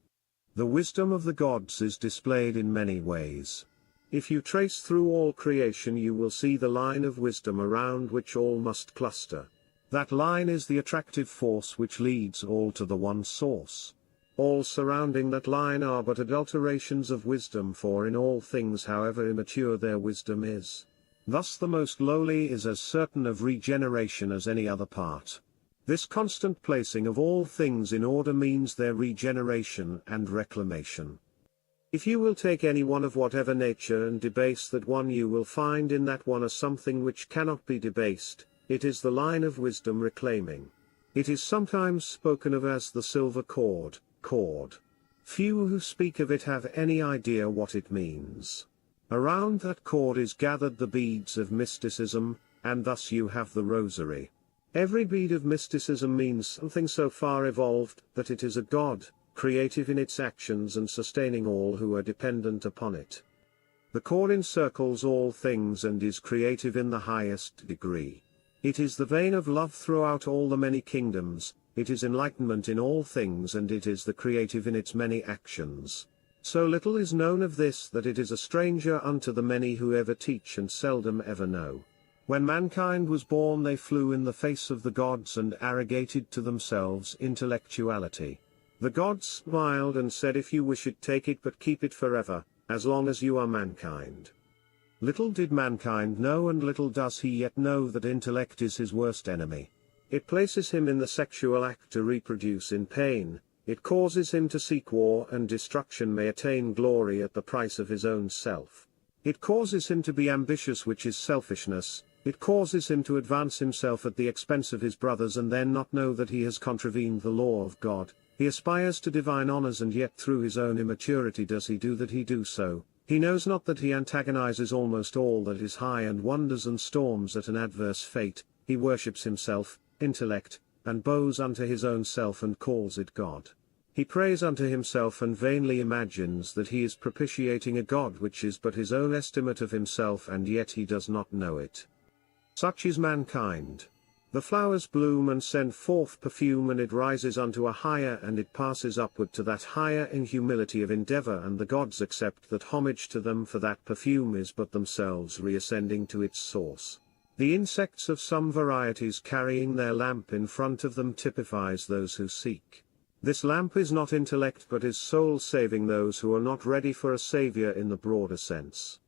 The wisdom of the gods is displayed in many ways. If you trace through all creation, you will see the line of wisdom around which all must cluster. That line is the attractive force which leads all to the one source. All surrounding that line are but adulterations of wisdom, for in all things, however immature their wisdom is, thus the most lowly is as certain of regeneration as any other part. This constant placing of all things in order means their regeneration and reclamation. If you will take any one of whatever nature and debase that one, you will find in that one a something which cannot be debased. It is the line of wisdom reclaiming. It is sometimes spoken of as the silver cord. Few who speak of it have any idea what it means. Around that cord is gathered the beads of mysticism, and thus you have the rosary. Every bead of mysticism means something so far evolved that it is a god, creative in its actions and sustaining all who are dependent upon it. The cord encircles all things and is creative in the highest degree. It is the vein of love throughout all the many kingdoms, it is enlightenment in all things, and it is the creative in its many actions. So little is known of this that it is a stranger unto the many who ever teach and seldom ever know. When mankind was born, they flew in the face of the gods and arrogated to themselves intellectuality. The gods smiled and said, if you wish it, take it, but keep it forever, as long as you are mankind. Little did mankind know, and little does he yet know, that intellect is his worst enemy. It places him in the sexual act to reproduce in pain, it causes him to seek war and destruction, may attain glory at the price of his own self. It causes him to be ambitious, which is selfishness. It causes him to advance himself at the expense of his brothers and then not know that he has contravened the law of God. He aspires to divine honors, and yet through his own immaturity does he do so. He knows not that he antagonizes almost all that is high and wonders and storms at an adverse fate. He worships himself, intellect, and bows unto his own self and calls it God. He prays unto himself and vainly imagines that he is propitiating a God which is but his own estimate of himself, and yet he does not know it. Such is mankind. The flowers bloom and send forth perfume, and it rises unto a higher, and it passes upward to that higher in humility of endeavor, and the gods accept that homage to them, for that perfume is but themselves reascending to its source. The insects of some varieties carrying their lamp in front of them typifies those who seek. This lamp is not intellect but is soul, saving those who are not ready for a savior in the broader sense.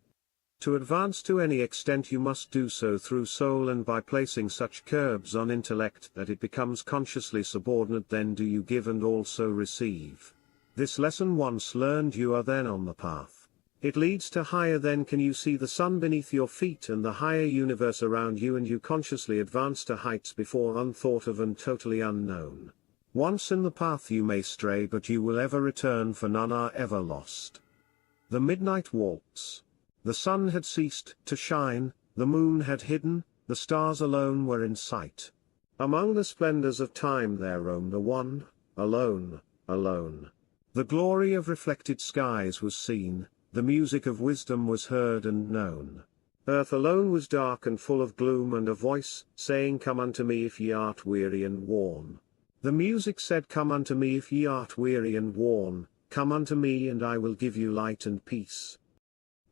To advance to any extent you must do so through soul, and by placing such curbs on intellect that it becomes consciously subordinate, then do you give and also receive. This lesson once learned, you are then on the path. It leads to higher, then can you see the sun beneath your feet and the higher universe around you, and you consciously advance to heights before unthought of and totally unknown. Once in the path you may stray, but you will ever return, for none are ever lost. The Midnight Waltz. The sun had ceased to shine, the moon had hidden, the stars alone were in sight. Among the splendors of time there roamed the one, alone, alone. The glory of reflected skies was seen, the music of wisdom was heard and known. Earth alone was dark and full of gloom, and a voice, saying, Come unto me if ye art weary and worn. The music said, Come unto me if ye art weary and worn, come unto me and I will give you light and peace.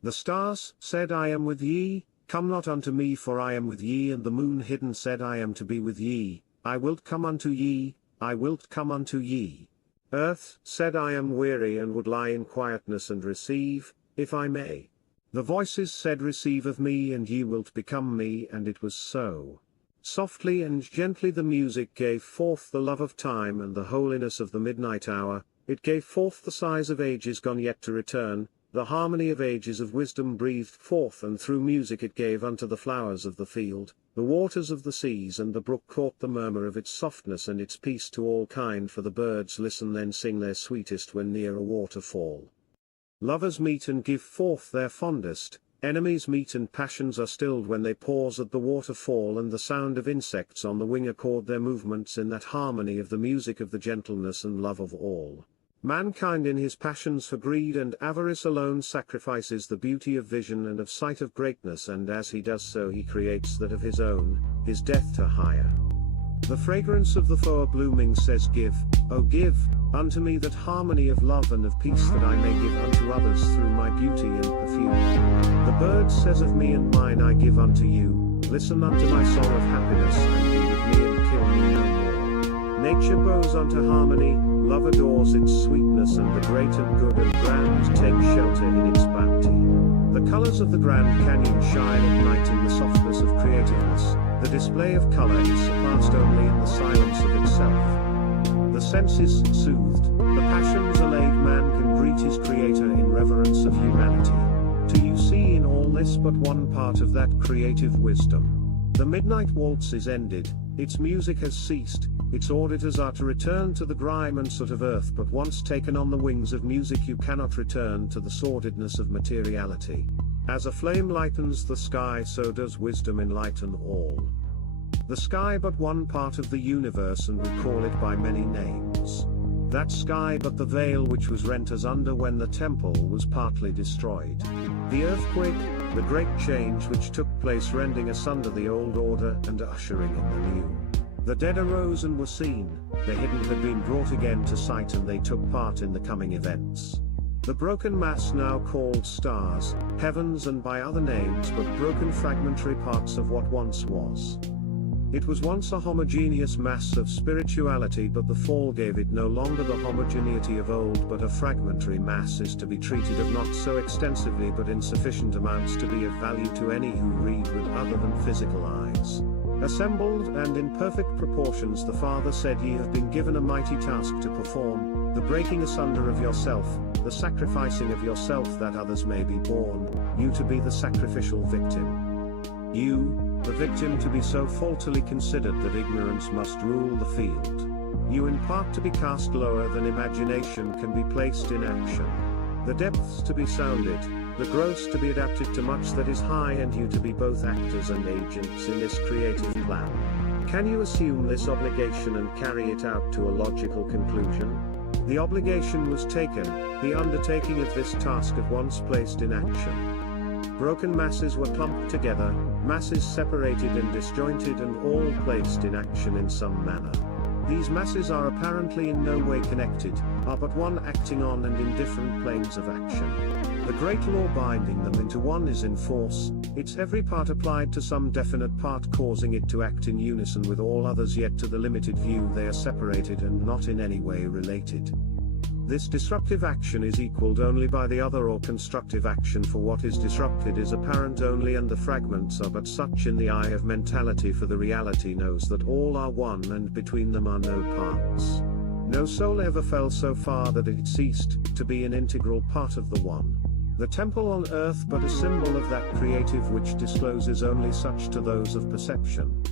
The stars said, I am with ye, come not unto me for I am with ye, and the moon hidden said, I am to be with ye, I wilt come unto ye, I wilt come unto ye. Earth said, I am weary and would lie in quietness and receive, if I may. The voices said, Receive of me and ye wilt become me, and it was so. Softly and gently the music gave forth the love of time and the holiness of the midnight hour, it gave forth the sighs of ages gone yet to return, the harmony of ages of wisdom breathed forth, and through music it gave unto the flowers of the field, the waters of the seas, and the brook caught the murmur of its softness and its peace to all kind, for the birds listen then sing their sweetest when near a waterfall. Lovers meet and give forth their fondest, enemies meet and passions are stilled when they pause at the waterfall, and the sound of insects on the wing accord their movements in that harmony of the music of the gentleness and love of all. Mankind in his passions for greed and avarice alone sacrifices the beauty of vision and of sight of greatness, and as he does so he creates that of his own, his death to hire. The fragrance of the flower blooming says, give, O give, unto me that harmony of love and of peace, that I may give unto others through my beauty and perfume. The bird says of me and mine I give unto you, listen unto my song of happiness, and be with me and kill me no more. Nature bows unto harmony, love adores its sweetness, and the great and good and grand take shelter in its bounty. The colors of the Grand Canyon shine at night in the softness of creativeness. The display of color is surpassed only in the silence of itself. The senses soothed, the passions allayed, man can greet his creator in reverence of humanity. Do you see in all this but one part of that creative wisdom? The midnight waltz is ended, its music has ceased, its auditors are to return to the grime and soot of earth, but once taken on the wings of music you cannot return to the sordidness of materiality. As a flame lightens the sky, so does wisdom enlighten all. The sky but one part of the universe, and we call it by many names. That sky but the veil which was rent asunder when the temple was partly destroyed. The earthquake, the great change which took place, rending asunder the old order and ushering in the new. The dead arose and were seen, the hidden had been brought again to sight, and they took part in the coming events. The broken mass now called stars, heavens, and by other names, but broken fragmentary parts of what once was. It was once a homogeneous mass of spirituality, but the fall gave it no longer the homogeneity of old, but a fragmentary mass is to be treated of not so extensively but in sufficient amounts to be of value to any who read with other than physical eyes. Assembled and in perfect proportions, the Father said, ye have been given a mighty task to perform, the breaking asunder of yourself, the sacrificing of yourself that others may be born, you to be the sacrificial victim. You, the victim, to be so faultily considered that ignorance must rule the field. You in part to be cast lower than imagination can be placed in action. The depths to be sounded, the gross to be adapted to much that is high, and you to be both actors and agents in this creative plan. Can you assume this obligation and carry it out to a logical conclusion? The obligation was taken, the undertaking of this task at once placed in action. Broken masses were clumped together, masses separated and disjointed, and all placed in action in some manner. These masses are apparently in no way connected, are but one acting on and in different planes of action. The great law binding them into one is in force, its every part applied to some definite part, causing it to act in unison with all others, yet to the limited view they are separated and not in any way related. This disruptive action is equaled only by the other, or constructive action, for what is disrupted is apparent only, and the fragments are but such in the eye of mentality, for the reality knows that all are one, and between them are no parts. No soul ever fell so far that it ceased to be an integral part of the one. The temple on earth but a symbol of that creative which discloses only such to those of perception,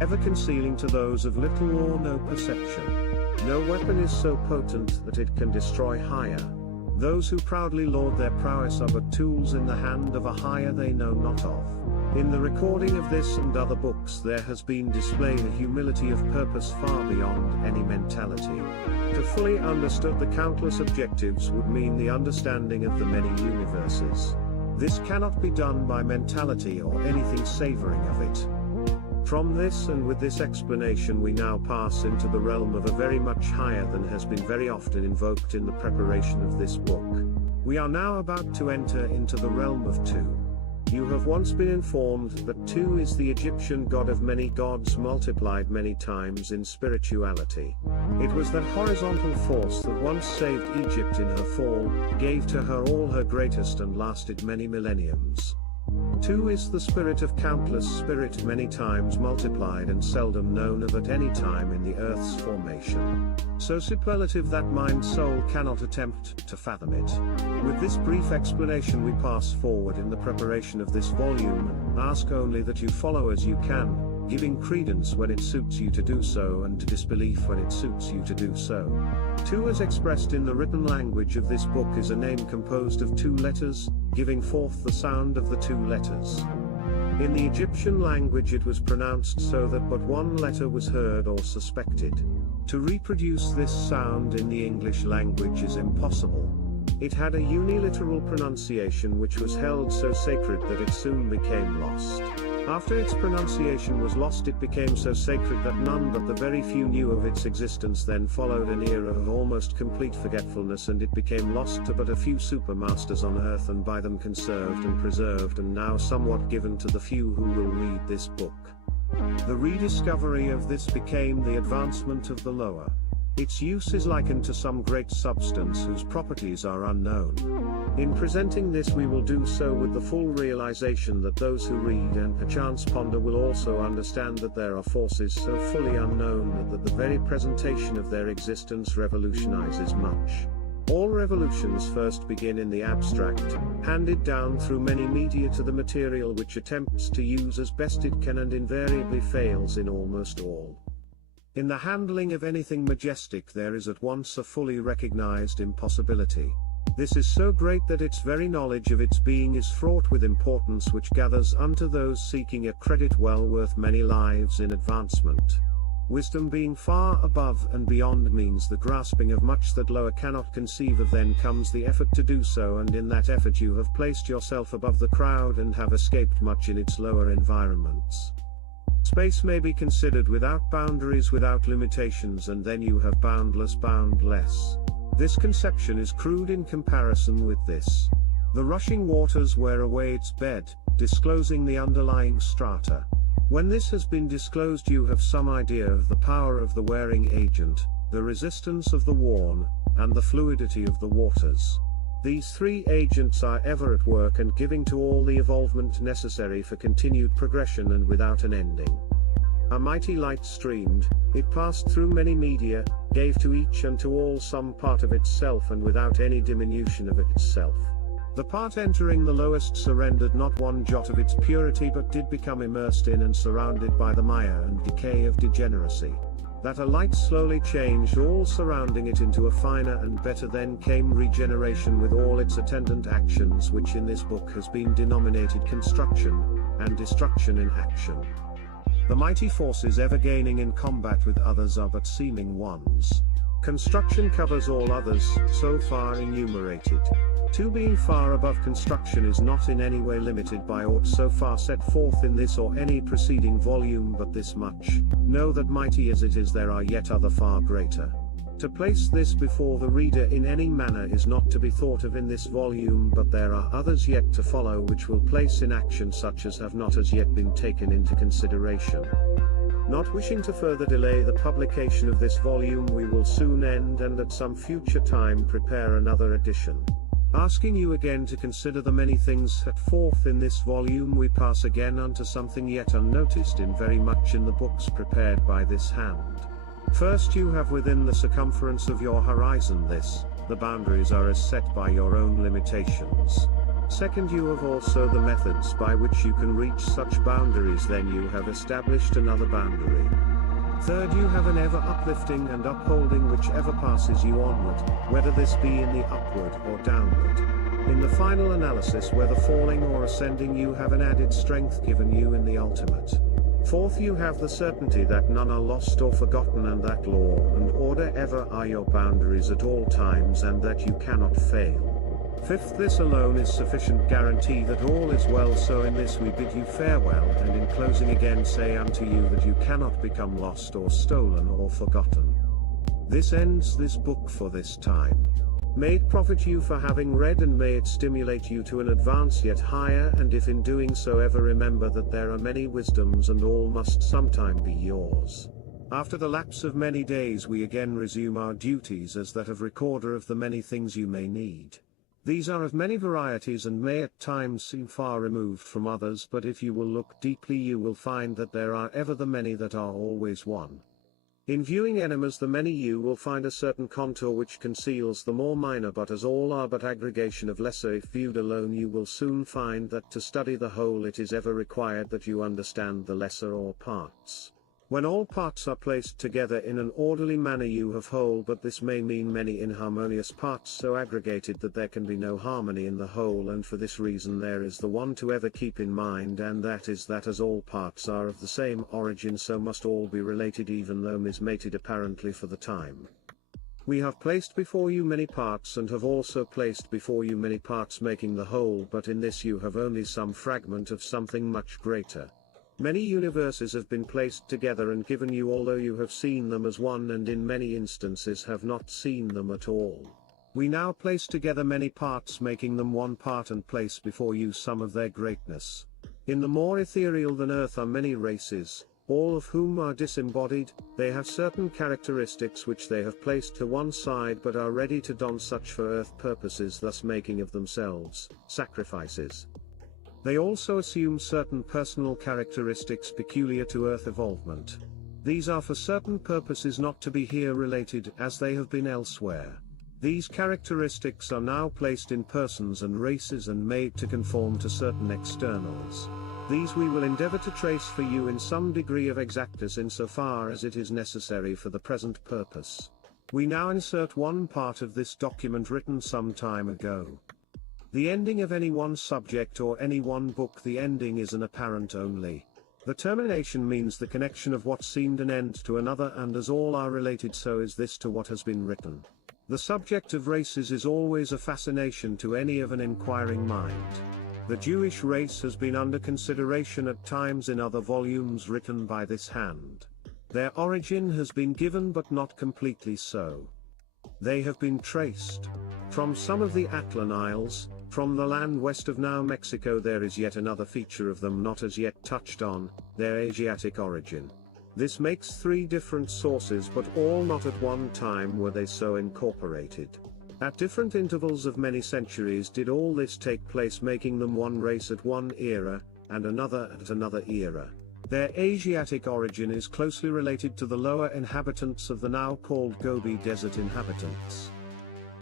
ever concealing to those of little or no perception. No weapon is so potent that it can destroy higher. Those who proudly laud their prowess are but tools in the hand of a higher they know not of. In the recording of this and other books there has been displayed a humility of purpose far beyond any mentality. To fully understand the countless objectives would mean the understanding of the many universes. This cannot be done by mentality or anything savoring of it. From this and with this explanation we now pass into the realm of a very much higher than has been very often invoked in the preparation of this book. We are now about to enter into the realm of Tu. You have once been informed that Tu is the Egyptian god of many gods multiplied many times in spirituality. It was that horizontal force that once saved Egypt in her fall, gave to her all her greatest, and lasted many millenniums. Tu is the spirit of countless spirit many times multiplied and seldom known of at any time in the earth's formation. So superlative that mind-soul cannot attempt to fathom it. With this brief explanation we pass forward in the preparation of this volume, ask only that you follow as you can, giving credence when it suits you to do so and disbelief when it suits you to do so. Tu as expressed in the written language of this book is a name composed of two letters, giving forth the sound of the two letters. In the Egyptian language it was pronounced so that but one letter was heard or suspected. To reproduce this sound in the English language is impossible. It had a uniliteral pronunciation which was held so sacred that it soon became lost. After its pronunciation was lost, it became so sacred that none but the very few knew of its existence. Then followed an era of almost complete forgetfulness, and it became lost to but a few supermasters on earth, and by them conserved and preserved, and now somewhat given to the few who will read this book. The rediscovery of this became the advancement of the lower. Its use is likened to some great substance whose properties are unknown. In presenting this, we will do so with the full realization that those who read and perchance ponder will also understand that there are forces so fully unknown that the very presentation of their existence revolutionizes much. All revolutions first begin in the abstract, handed down through many media to the material which attempts to use as best it can and invariably fails in almost all. In the handling of anything majestic there is at once a fully recognized impossibility. This is so great that its very knowledge of its being is fraught with importance which gathers unto those seeking a credit well worth many lives in advancement. Wisdom being far above and beyond means the grasping of much that lower cannot conceive of. Then comes the effort to do so, and in that effort you have placed yourself above the crowd and have escaped much in its lower environments. Space may be considered without boundaries, without limitations, and then you have boundless. This conception is crude in comparison with this. The rushing waters wear away its bed, disclosing the underlying strata. When this has been disclosed, you have some idea of the power of the wearing agent, the resistance of the worn, and the fluidity of the waters. These three agents are ever at work and giving to all the evolvement necessary for continued progression and without an ending. A mighty light streamed, it passed through many media, gave to each and to all some part of itself and without any diminution of itself. The part entering the lowest surrendered not one jot of its purity, but did become immersed in and surrounded by the mire and decay of degeneracy. That a light slowly changed all surrounding it into a finer and better. Then came regeneration with all its attendant actions, which in this book has been denominated construction, and destruction in action. The mighty forces ever gaining in combat with others are but seeming ones. Construction covers all others, so far enumerated. To being far above construction is not in any way limited by aught so far set forth in this or any preceding volume, but this much: know that mighty as it is, there are yet other far greater. To place this before the reader in any manner is not to be thought of in this volume, but there are others yet to follow which will place in action such as have not as yet been taken into consideration. Not wishing to further delay the publication of this volume, we will soon end and at some future time prepare another edition. Asking you again to consider the many things set forth in this volume, we pass again unto something yet unnoticed in very much in the books prepared by this hand. First, you have within the circumference of your horizon this: the boundaries are as set by your own limitations. Second, you have also the methods by which you can reach such boundaries. Then you have established another boundary. Third, you have an ever uplifting and upholding whichever passes you onward, whether this be in the upward or downward. In the final analysis, whether falling or ascending, you have an added strength given you in the ultimate. Fourth, you have the certainty that none are lost or forgotten, and that law and order ever are your boundaries at all times, and that you cannot fail. Fifth, this alone is sufficient guarantee that all is well, so in this we bid you farewell, and in closing again say unto you that you cannot become lost or stolen or forgotten. This ends this book for this time. May it profit you for having read, and may it stimulate you to an advance yet higher, and if in doing so ever remember that there are many wisdoms and all must sometime be yours. After the lapse of many days we again resume our duties as that of recorder of the many things you may need. These are of many varieties and may at times seem far removed from others, but if you will look deeply you will find that there are ever the many that are always one. In viewing enemas the many you will find a certain contour which conceals the more minor, but as all are but aggregation of lesser, if viewed alone you will soon find that to study the whole it is ever required that you understand the lesser or parts. When all parts are placed together in an orderly manner you have whole, but this may mean many inharmonious parts so aggregated that there can be no harmony in the whole, and for this reason there is the one to ever keep in mind, and that is that as all parts are of the same origin so must all be related, even though mismated apparently for the time. We have placed before you many parts and have also placed before you many parts making the whole, but in this you have only some fragment of something much greater. Many universes have been placed together and given you, although you have seen them as one and in many instances have not seen them at all. We now place together many parts making them one part and place before you some of their greatness. In the more ethereal than earth are many races, all of whom are disembodied. They have certain characteristics which they have placed to one side but are ready to don such for earth purposes, thus making of themselves sacrifices. They also assume certain personal characteristics peculiar to earth evolvement. These are for certain purposes not to be here related as they have been elsewhere. These characteristics are now placed in persons and races and made to conform to certain externals. These we will endeavor to trace for you in some degree of exactness insofar as it is necessary for the present purpose. We now insert one part of this document written some time ago. The ending of any one subject or any one book, the ending is an apparent only. The termination means the connection of what seemed an end to another, and as all are related so is this to what has been written. The subject of races is always a fascination to any of an inquiring mind. The Jewish race has been under consideration at times in other volumes written by this hand. Their origin has been given but not completely so. They have been traced from some of the Atlan Isles, from the land west of now Mexico. There is yet another feature of them not as yet touched on, their Asiatic origin. This makes three different sources, but all not at one time were they so incorporated. At different intervals of many centuries did all this take place, making them one race at one era, and another at another era. Their Asiatic origin is closely related to the lower inhabitants of the now called Gobi Desert inhabitants.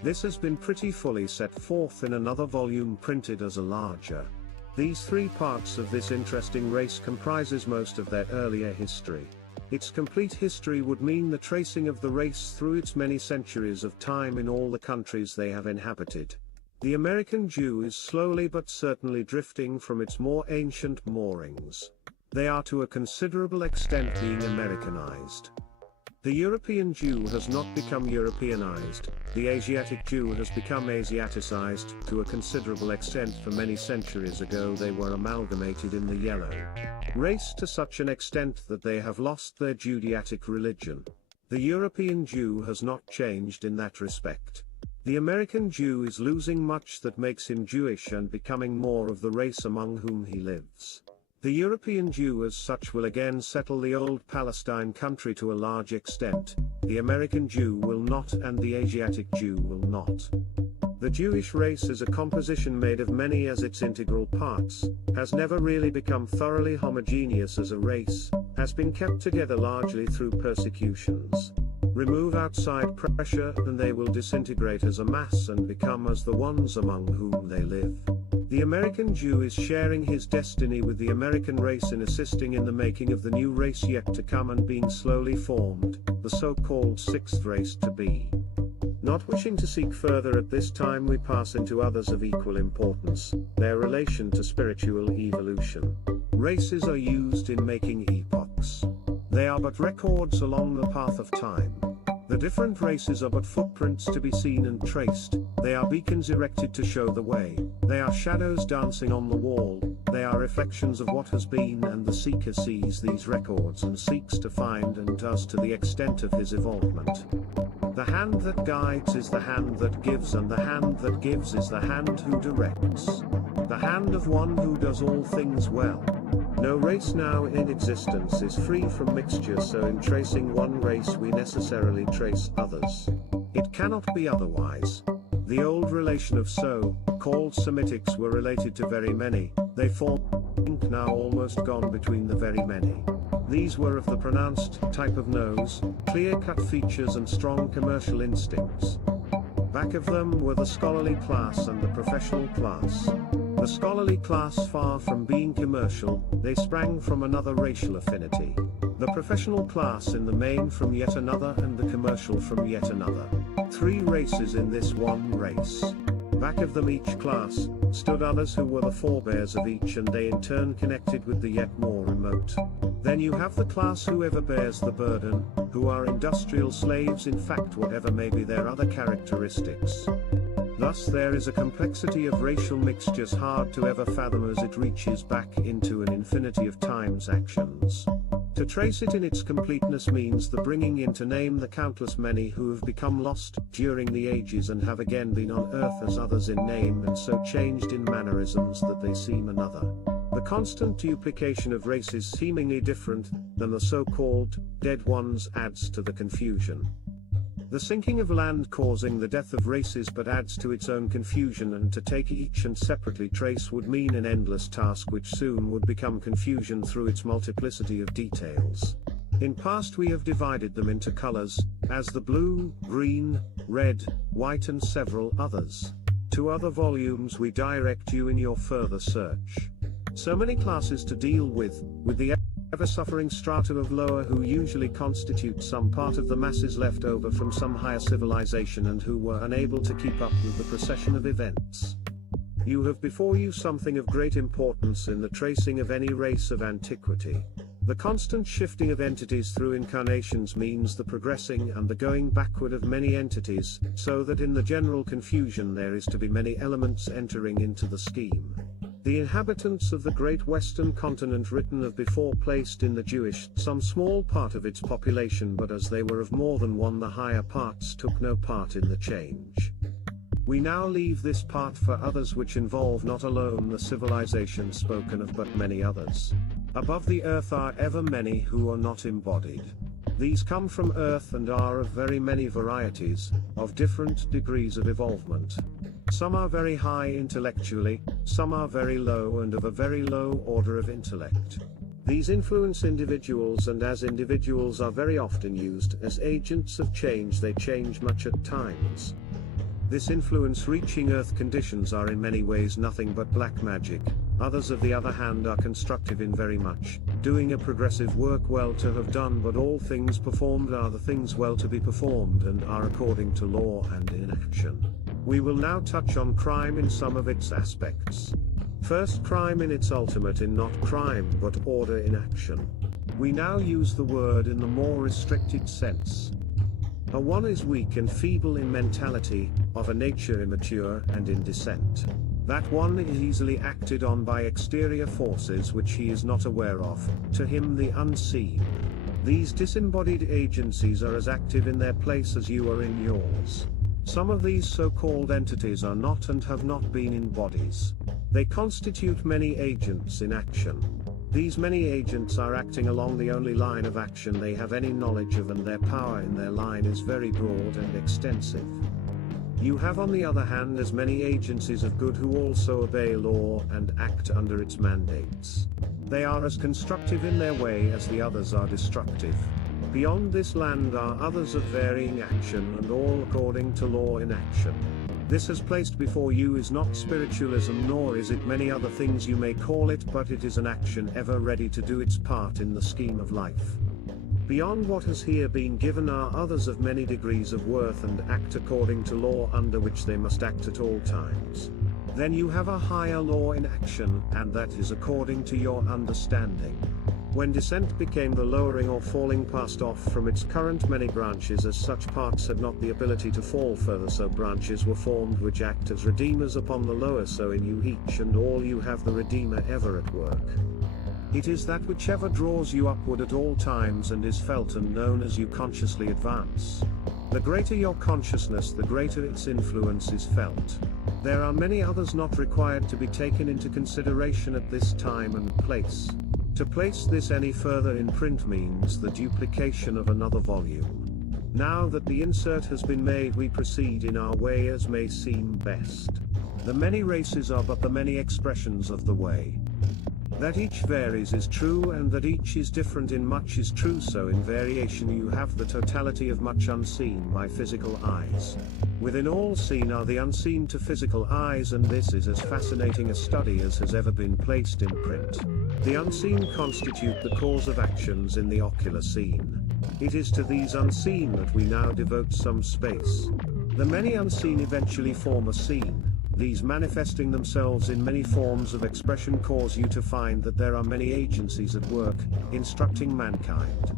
This has been pretty fully set forth in another volume printed as a larger. These three parts of this interesting race comprises most of their earlier history. Its complete history would mean the tracing of the race through its many centuries of time in all the countries they have inhabited. The American Jew is slowly but certainly drifting from its more ancient moorings. They are to a considerable extent being Americanized. The European Jew has not become Europeanized, the Asiatic Jew has become Asiaticized to a considerable extent. For many centuries ago they were amalgamated in the yellow race to such an extent that they have lost their Judaic religion. The European Jew has not changed in that respect. The American Jew is losing much that makes him Jewish and becoming more of the race among whom he lives. The European Jew as such will again settle the old Palestine country to a large extent. The American Jew will not, and the Asiatic Jew will not. The Jewish race is a composition made of many as its integral parts, has never really become thoroughly homogeneous as a race, has been kept together largely through persecutions. Remove outside pressure and they will disintegrate as a mass and become as the ones among whom they live. The American Jew is sharing his destiny with the American race in assisting in the making of the new race yet to come and being slowly formed, the so-called sixth race to be. Not wishing to seek further at this time, we pass into others of equal importance, their relation to spiritual evolution. Races are used in making epochs. They are but records along the path of time. The different races are but footprints to be seen and traced, they are beacons erected to show the way, they are shadows dancing on the wall, they are reflections of what has been, and the seeker sees these records and seeks to find and does to the extent of his evolvement. The hand that guides is the hand that gives, and the hand that gives is the hand who directs. The hand of one who does all things well. No race now in existence is free from mixture, so in tracing one race we necessarily trace others. It cannot be otherwise. The old relation of so-called Semitics were related to very many, they form now almost gone between the very many. These were of the pronounced type of nose, clear-cut features and strong commercial instincts. Back of them were the scholarly class and the professional class. The scholarly class, far from being commercial, they sprang from another racial affinity. the professional class in the main from yet another and the commercial from yet another. 3 races in this one race. Back of them each class, stood others who were the forebears of each, and they in turn connected with the yet more remote. Then you have the class whoever bears the burden, who are industrial slaves, in fact whatever may be their other characteristics. Thus there is a complexity of racial mixtures hard to ever fathom as it reaches back into an infinity of times actions. To trace it in its completeness means the bringing into name the countless many who have become lost during the ages and have again been on earth as others in name and so changed in mannerisms that they seem another. The constant duplication of races seemingly different than the so-called dead ones adds to the confusion. The sinking of land causing the death of races but adds to its own confusion, and to take each and separately trace would mean an endless task which soon would become confusion through its multiplicity of details. In past we have divided them into colors, as the blue, green, red, white and several others. To other volumes we direct you in your further search. So many classes to deal with the ever-suffering strata of lower who usually constitute some part of the masses left over from some higher civilization and who were unable to keep up with the procession of events. You have before you something of great importance in the tracing of any race of antiquity. The constant shifting of entities through incarnations means the progressing and the going backward of many entities, so that in the general confusion there is to be many elements entering into the scheme. The inhabitants of the great western continent written of before placed in the Jewish, some small part of its population, but as they were of more than one the higher parts took no part in the change. We now leave this part for others which involve not alone the civilization spoken of but many others. Above the earth are ever many who are not embodied. These come from earth and are of very many varieties, of different degrees of evolvement. Some are very high intellectually, some are very low and of a very low order of intellect. These influence individuals, and as individuals are very often used as agents of change, they change much at times. This influence reaching earth conditions are in many ways nothing but black magic. Others of the other hand are constructive in very much, doing a progressive work well to have done, but all things performed are the things well to be performed and are according to law and in action. We will now touch on crime in some of its aspects. First, crime in its ultimate in not crime but order in action. We now use the word in the more restricted sense. A one is weak and feeble in mentality, of a nature immature and in dissent. That one is easily acted on by exterior forces which he is not aware of, to him the unseen. These disembodied agencies are as active in their place as you are in yours. Some of these so-called entities are not and have not been in bodies. They constitute many agents in action. These many agents are acting along the only line of action they have any knowledge of, and their power in their line is very broad and extensive. You have on the other hand as many agencies of good who also obey law and act under its mandates. They are as constructive in their way as the others are destructive. Beyond this land are others of varying action and all according to law in action. This has placed before you is not spiritualism, nor is it many other things you may call it, but it is an action ever ready to do its part in the scheme of life. Beyond what has here been given are others of many degrees of worth and act according to law under which they must act at all times. Then you have a higher law in action, and that is according to your understanding. When descent became the lowering or falling passed off from its current many branches, as such parts had not the ability to fall further, so branches were formed which act as redeemers upon the lower, so in you each and all you have the Redeemer ever at work. It is that whichever draws you upward at all times and is felt and known as you consciously advance. The greater your consciousness, the greater its influence is felt. There are many others not required to be taken into consideration at this time and place. To place this any further in print means the duplication of another volume. Now that the insert has been made, we proceed in our way as may seem best. The many races are but the many expressions of the way. That each varies is true, and that each is different in much is true, so in variation you have the totality of much unseen by physical eyes. Within all seen are the unseen to physical eyes, and this is as fascinating a study as has ever been placed in print. The unseen constitute the cause of actions in the ocular scene. It is to these unseen that we now devote some space. The many unseen eventually form a scene. These manifesting themselves in many forms of expression cause you to find that there are many agencies at work, instructing mankind.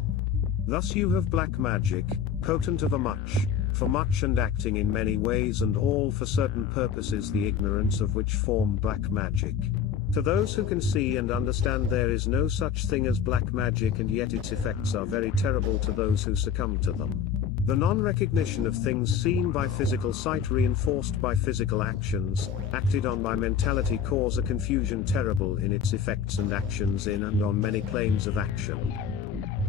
Thus you have black magic, potent of a much, for much and acting in many ways and all for certain purposes, the ignorance of which form black magic. To those who can see and understand there is no such thing as black magic, and yet its effects are very terrible to those who succumb to them. The non-recognition of things seen by physical sight reinforced by physical actions, acted on by mentality, cause a confusion terrible in its effects and actions in and on many planes of action.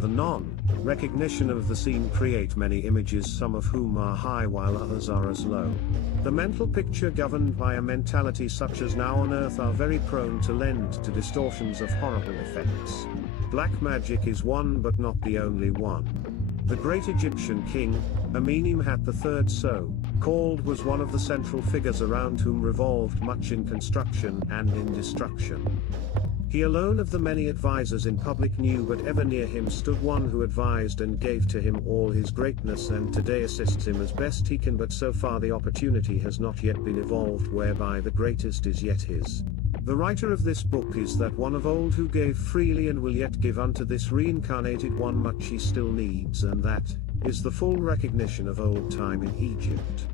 The non-recognition of the seen create many images, some of whom are high while others are as low. The mental picture governed by a mentality such as now on earth are very prone to lend to distortions of horrible effects. Black magic is one but not the only one. The great Egyptian king, Amenemhat III so-called, was one of the central figures around whom revolved much in construction and in destruction. He alone of the many advisers in public knew, but ever near him stood one who advised and gave to him all his greatness, and today assists him as best he can, but so far the opportunity has not yet been evolved whereby the greatest is yet his. The writer of this book is that one of old who gave freely and will yet give unto this reincarnated one much he still needs, and that is the full recognition of old time in Egypt.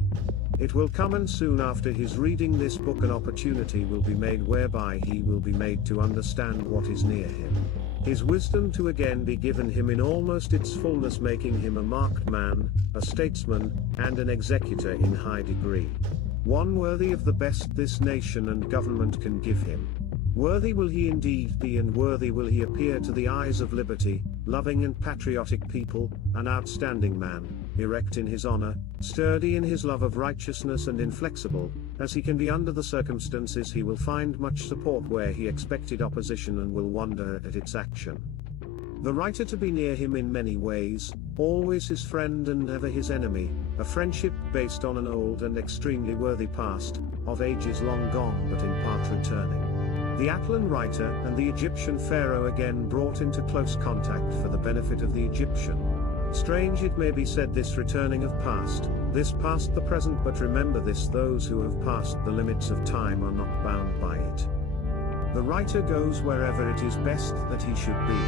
It will come, and soon after his reading this book an opportunity will be made whereby he will be made to understand what is near him. His wisdom to again be given him in almost its fullness, making him a marked man, a statesman, and an executor in high degree. One worthy of the best this nation and government can give him. Worthy will he indeed be, and worthy will he appear to the eyes of liberty, loving and patriotic people, an outstanding man, erect in his honor, sturdy in his love of righteousness, and inflexible as he can be under the circumstances. He will find much support where he expected opposition, and will wonder at its action. The writer to be near him in many ways, always his friend and never his enemy, a friendship based on an old and extremely worthy past, of ages long gone but in part returning. The Atlan writer and the Egyptian pharaoh again brought into close contact for the benefit of the Egyptian. Strange it may be said, this returning of past, this past the present, but remember this, those who have passed the limits of time are not bound by it. The writer goes wherever it is best that he should be,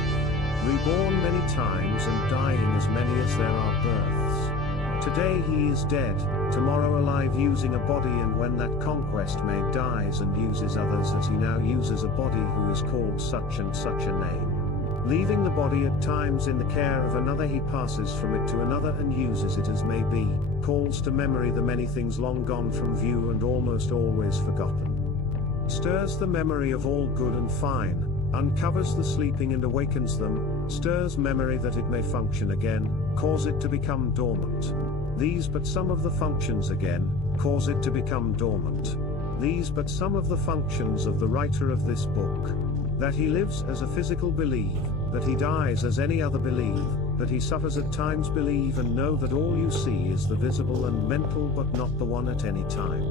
reborn many times and dying as many as there are births. Today he is dead, tomorrow alive using a body, and when that conquest made dies and uses others as he now uses a body who is called such and such a name. Leaving the body at times in the care of another, he passes from it to another and uses it as may be, calls to memory the many things long gone from view and almost always forgotten. Stirs the memory of all good and fine, uncovers the sleeping and awakens them, stirs memory that it may function again, cause it to become dormant. These but some of the functions again, cause it to become dormant. These but some of the functions of the writer of this book. That he lives as a physical believe, that he dies as any other believe, that he suffers at times believe, and know that all you see is the visible and mental but not the one at any time.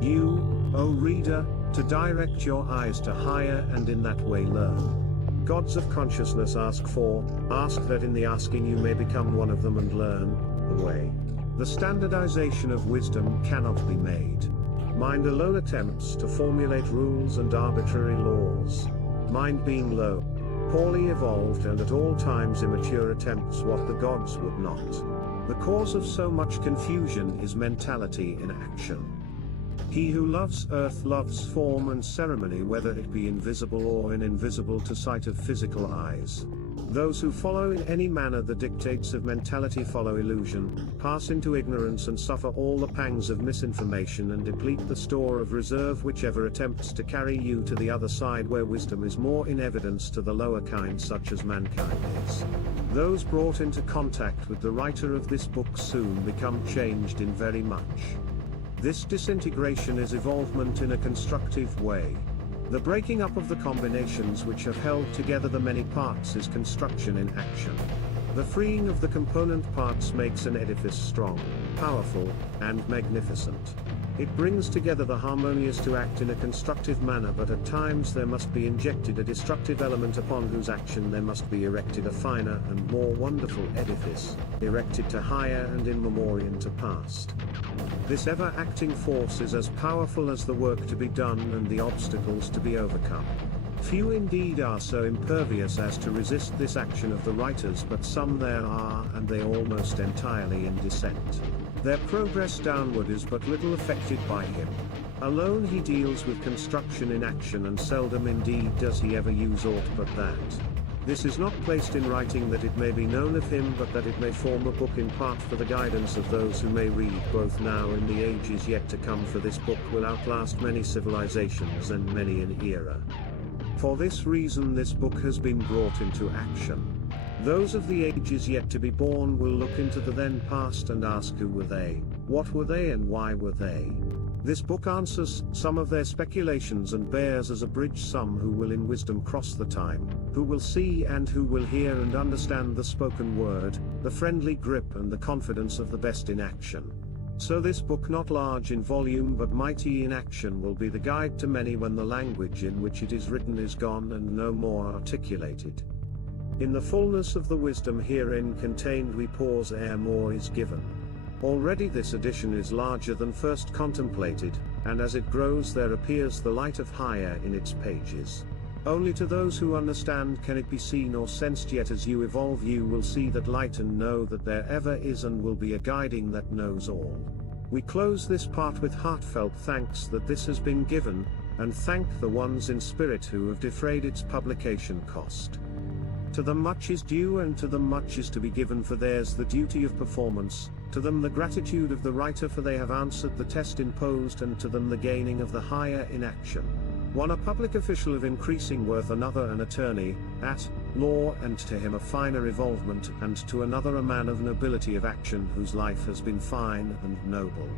You, O reader, to direct your eyes to higher and in that way learn. Gods of consciousness ask that in the asking you may become one of them and learn the way. The standardization of wisdom cannot be made. Mind alone attempts to formulate rules and arbitrary laws. Mind being low, poorly evolved and at all times immature, attempts what the gods would not. The cause of so much confusion is mentality in action. He who loves earth loves form and ceremony, whether it be invisible or invisible to sight of physical eyes. Those who follow in any manner the dictates of mentality follow illusion, pass into ignorance and suffer all the pangs of misinformation, and deplete the store of reserve whichever attempts to carry you to the other side where wisdom is more in evidence to the lower kind, such as mankind is. Those brought into contact with the writer of this book soon become changed in very much. This disintegration is evolvement in a constructive way. The breaking up of the combinations which have held together the many parts is construction in action. The freeing of the component parts makes an edifice strong, powerful, and magnificent. It brings together the harmonious to act in a constructive manner, but at times there must be injected a destructive element upon whose action there must be erected a finer and more wonderful edifice, erected to higher and in memoriam to past. This ever-acting force is as powerful as the work to be done and the obstacles to be overcome. Few indeed are so impervious as to resist this action of the writers, but some there are, and they almost entirely in dissent. Their progress downward is but little affected by him. Alone he deals with construction in action, and seldom indeed does he ever use aught but that. This is not placed in writing that it may be known of him, but that it may form a book in part for the guidance of those who may read both now and the ages yet to come, for this book will outlast many civilizations and many an era. For this reason this book has been brought into action. Those of the ages yet to be born will look into the then past and ask who were they, what were they, and why were they. This book answers some of their speculations and bears as a bridge some who will in wisdom cross the time, who will see and who will hear and understand the spoken word, the friendly grip and the confidence of the best in action. So this book, not large in volume but mighty in action, will be the guide to many when the language in which it is written is gone and no more articulated. In the fullness of the wisdom herein contained we pause ere more is given. Already this edition is larger than first contemplated, and as it grows there appears the light of higher in its pages. Only to those who understand can it be seen or sensed, yet as you evolve you will see that light and know that there ever is and will be a guiding that knows all. We close this part with heartfelt thanks that this has been given, and thank the ones in spirit who have defrayed its publication cost. To them much is due, and to them much is to be given, for theirs the duty of performance, to them the gratitude of the writer, for they have answered the test imposed, and to them the gaining of the higher in action. One a public official of increasing worth, another an attorney at law, and to him a finer evolvement, and to another a man of nobility of action whose life has been fine and noble.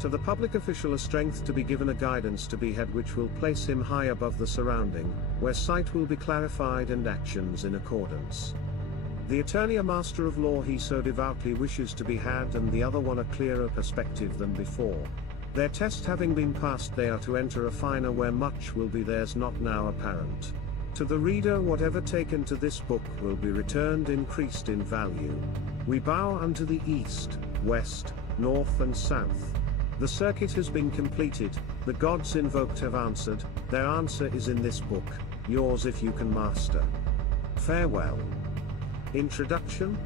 To the public official a strength to be given, a guidance to be had which will place him high above the surrounding, where sight will be clarified and actions in accordance. The attorney a master of law he so devoutly wishes to be had, and the other one a clearer perspective than before. Their test having been passed they are to enter a finer where much will be theirs not now apparent. To the reader whatever taken to this book will be returned increased in value. We bow unto the east, west, north and south. The circuit has been completed, the gods invoked have answered, their answer is in this book, yours if you can master. Farewell. Introduction.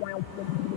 Wow.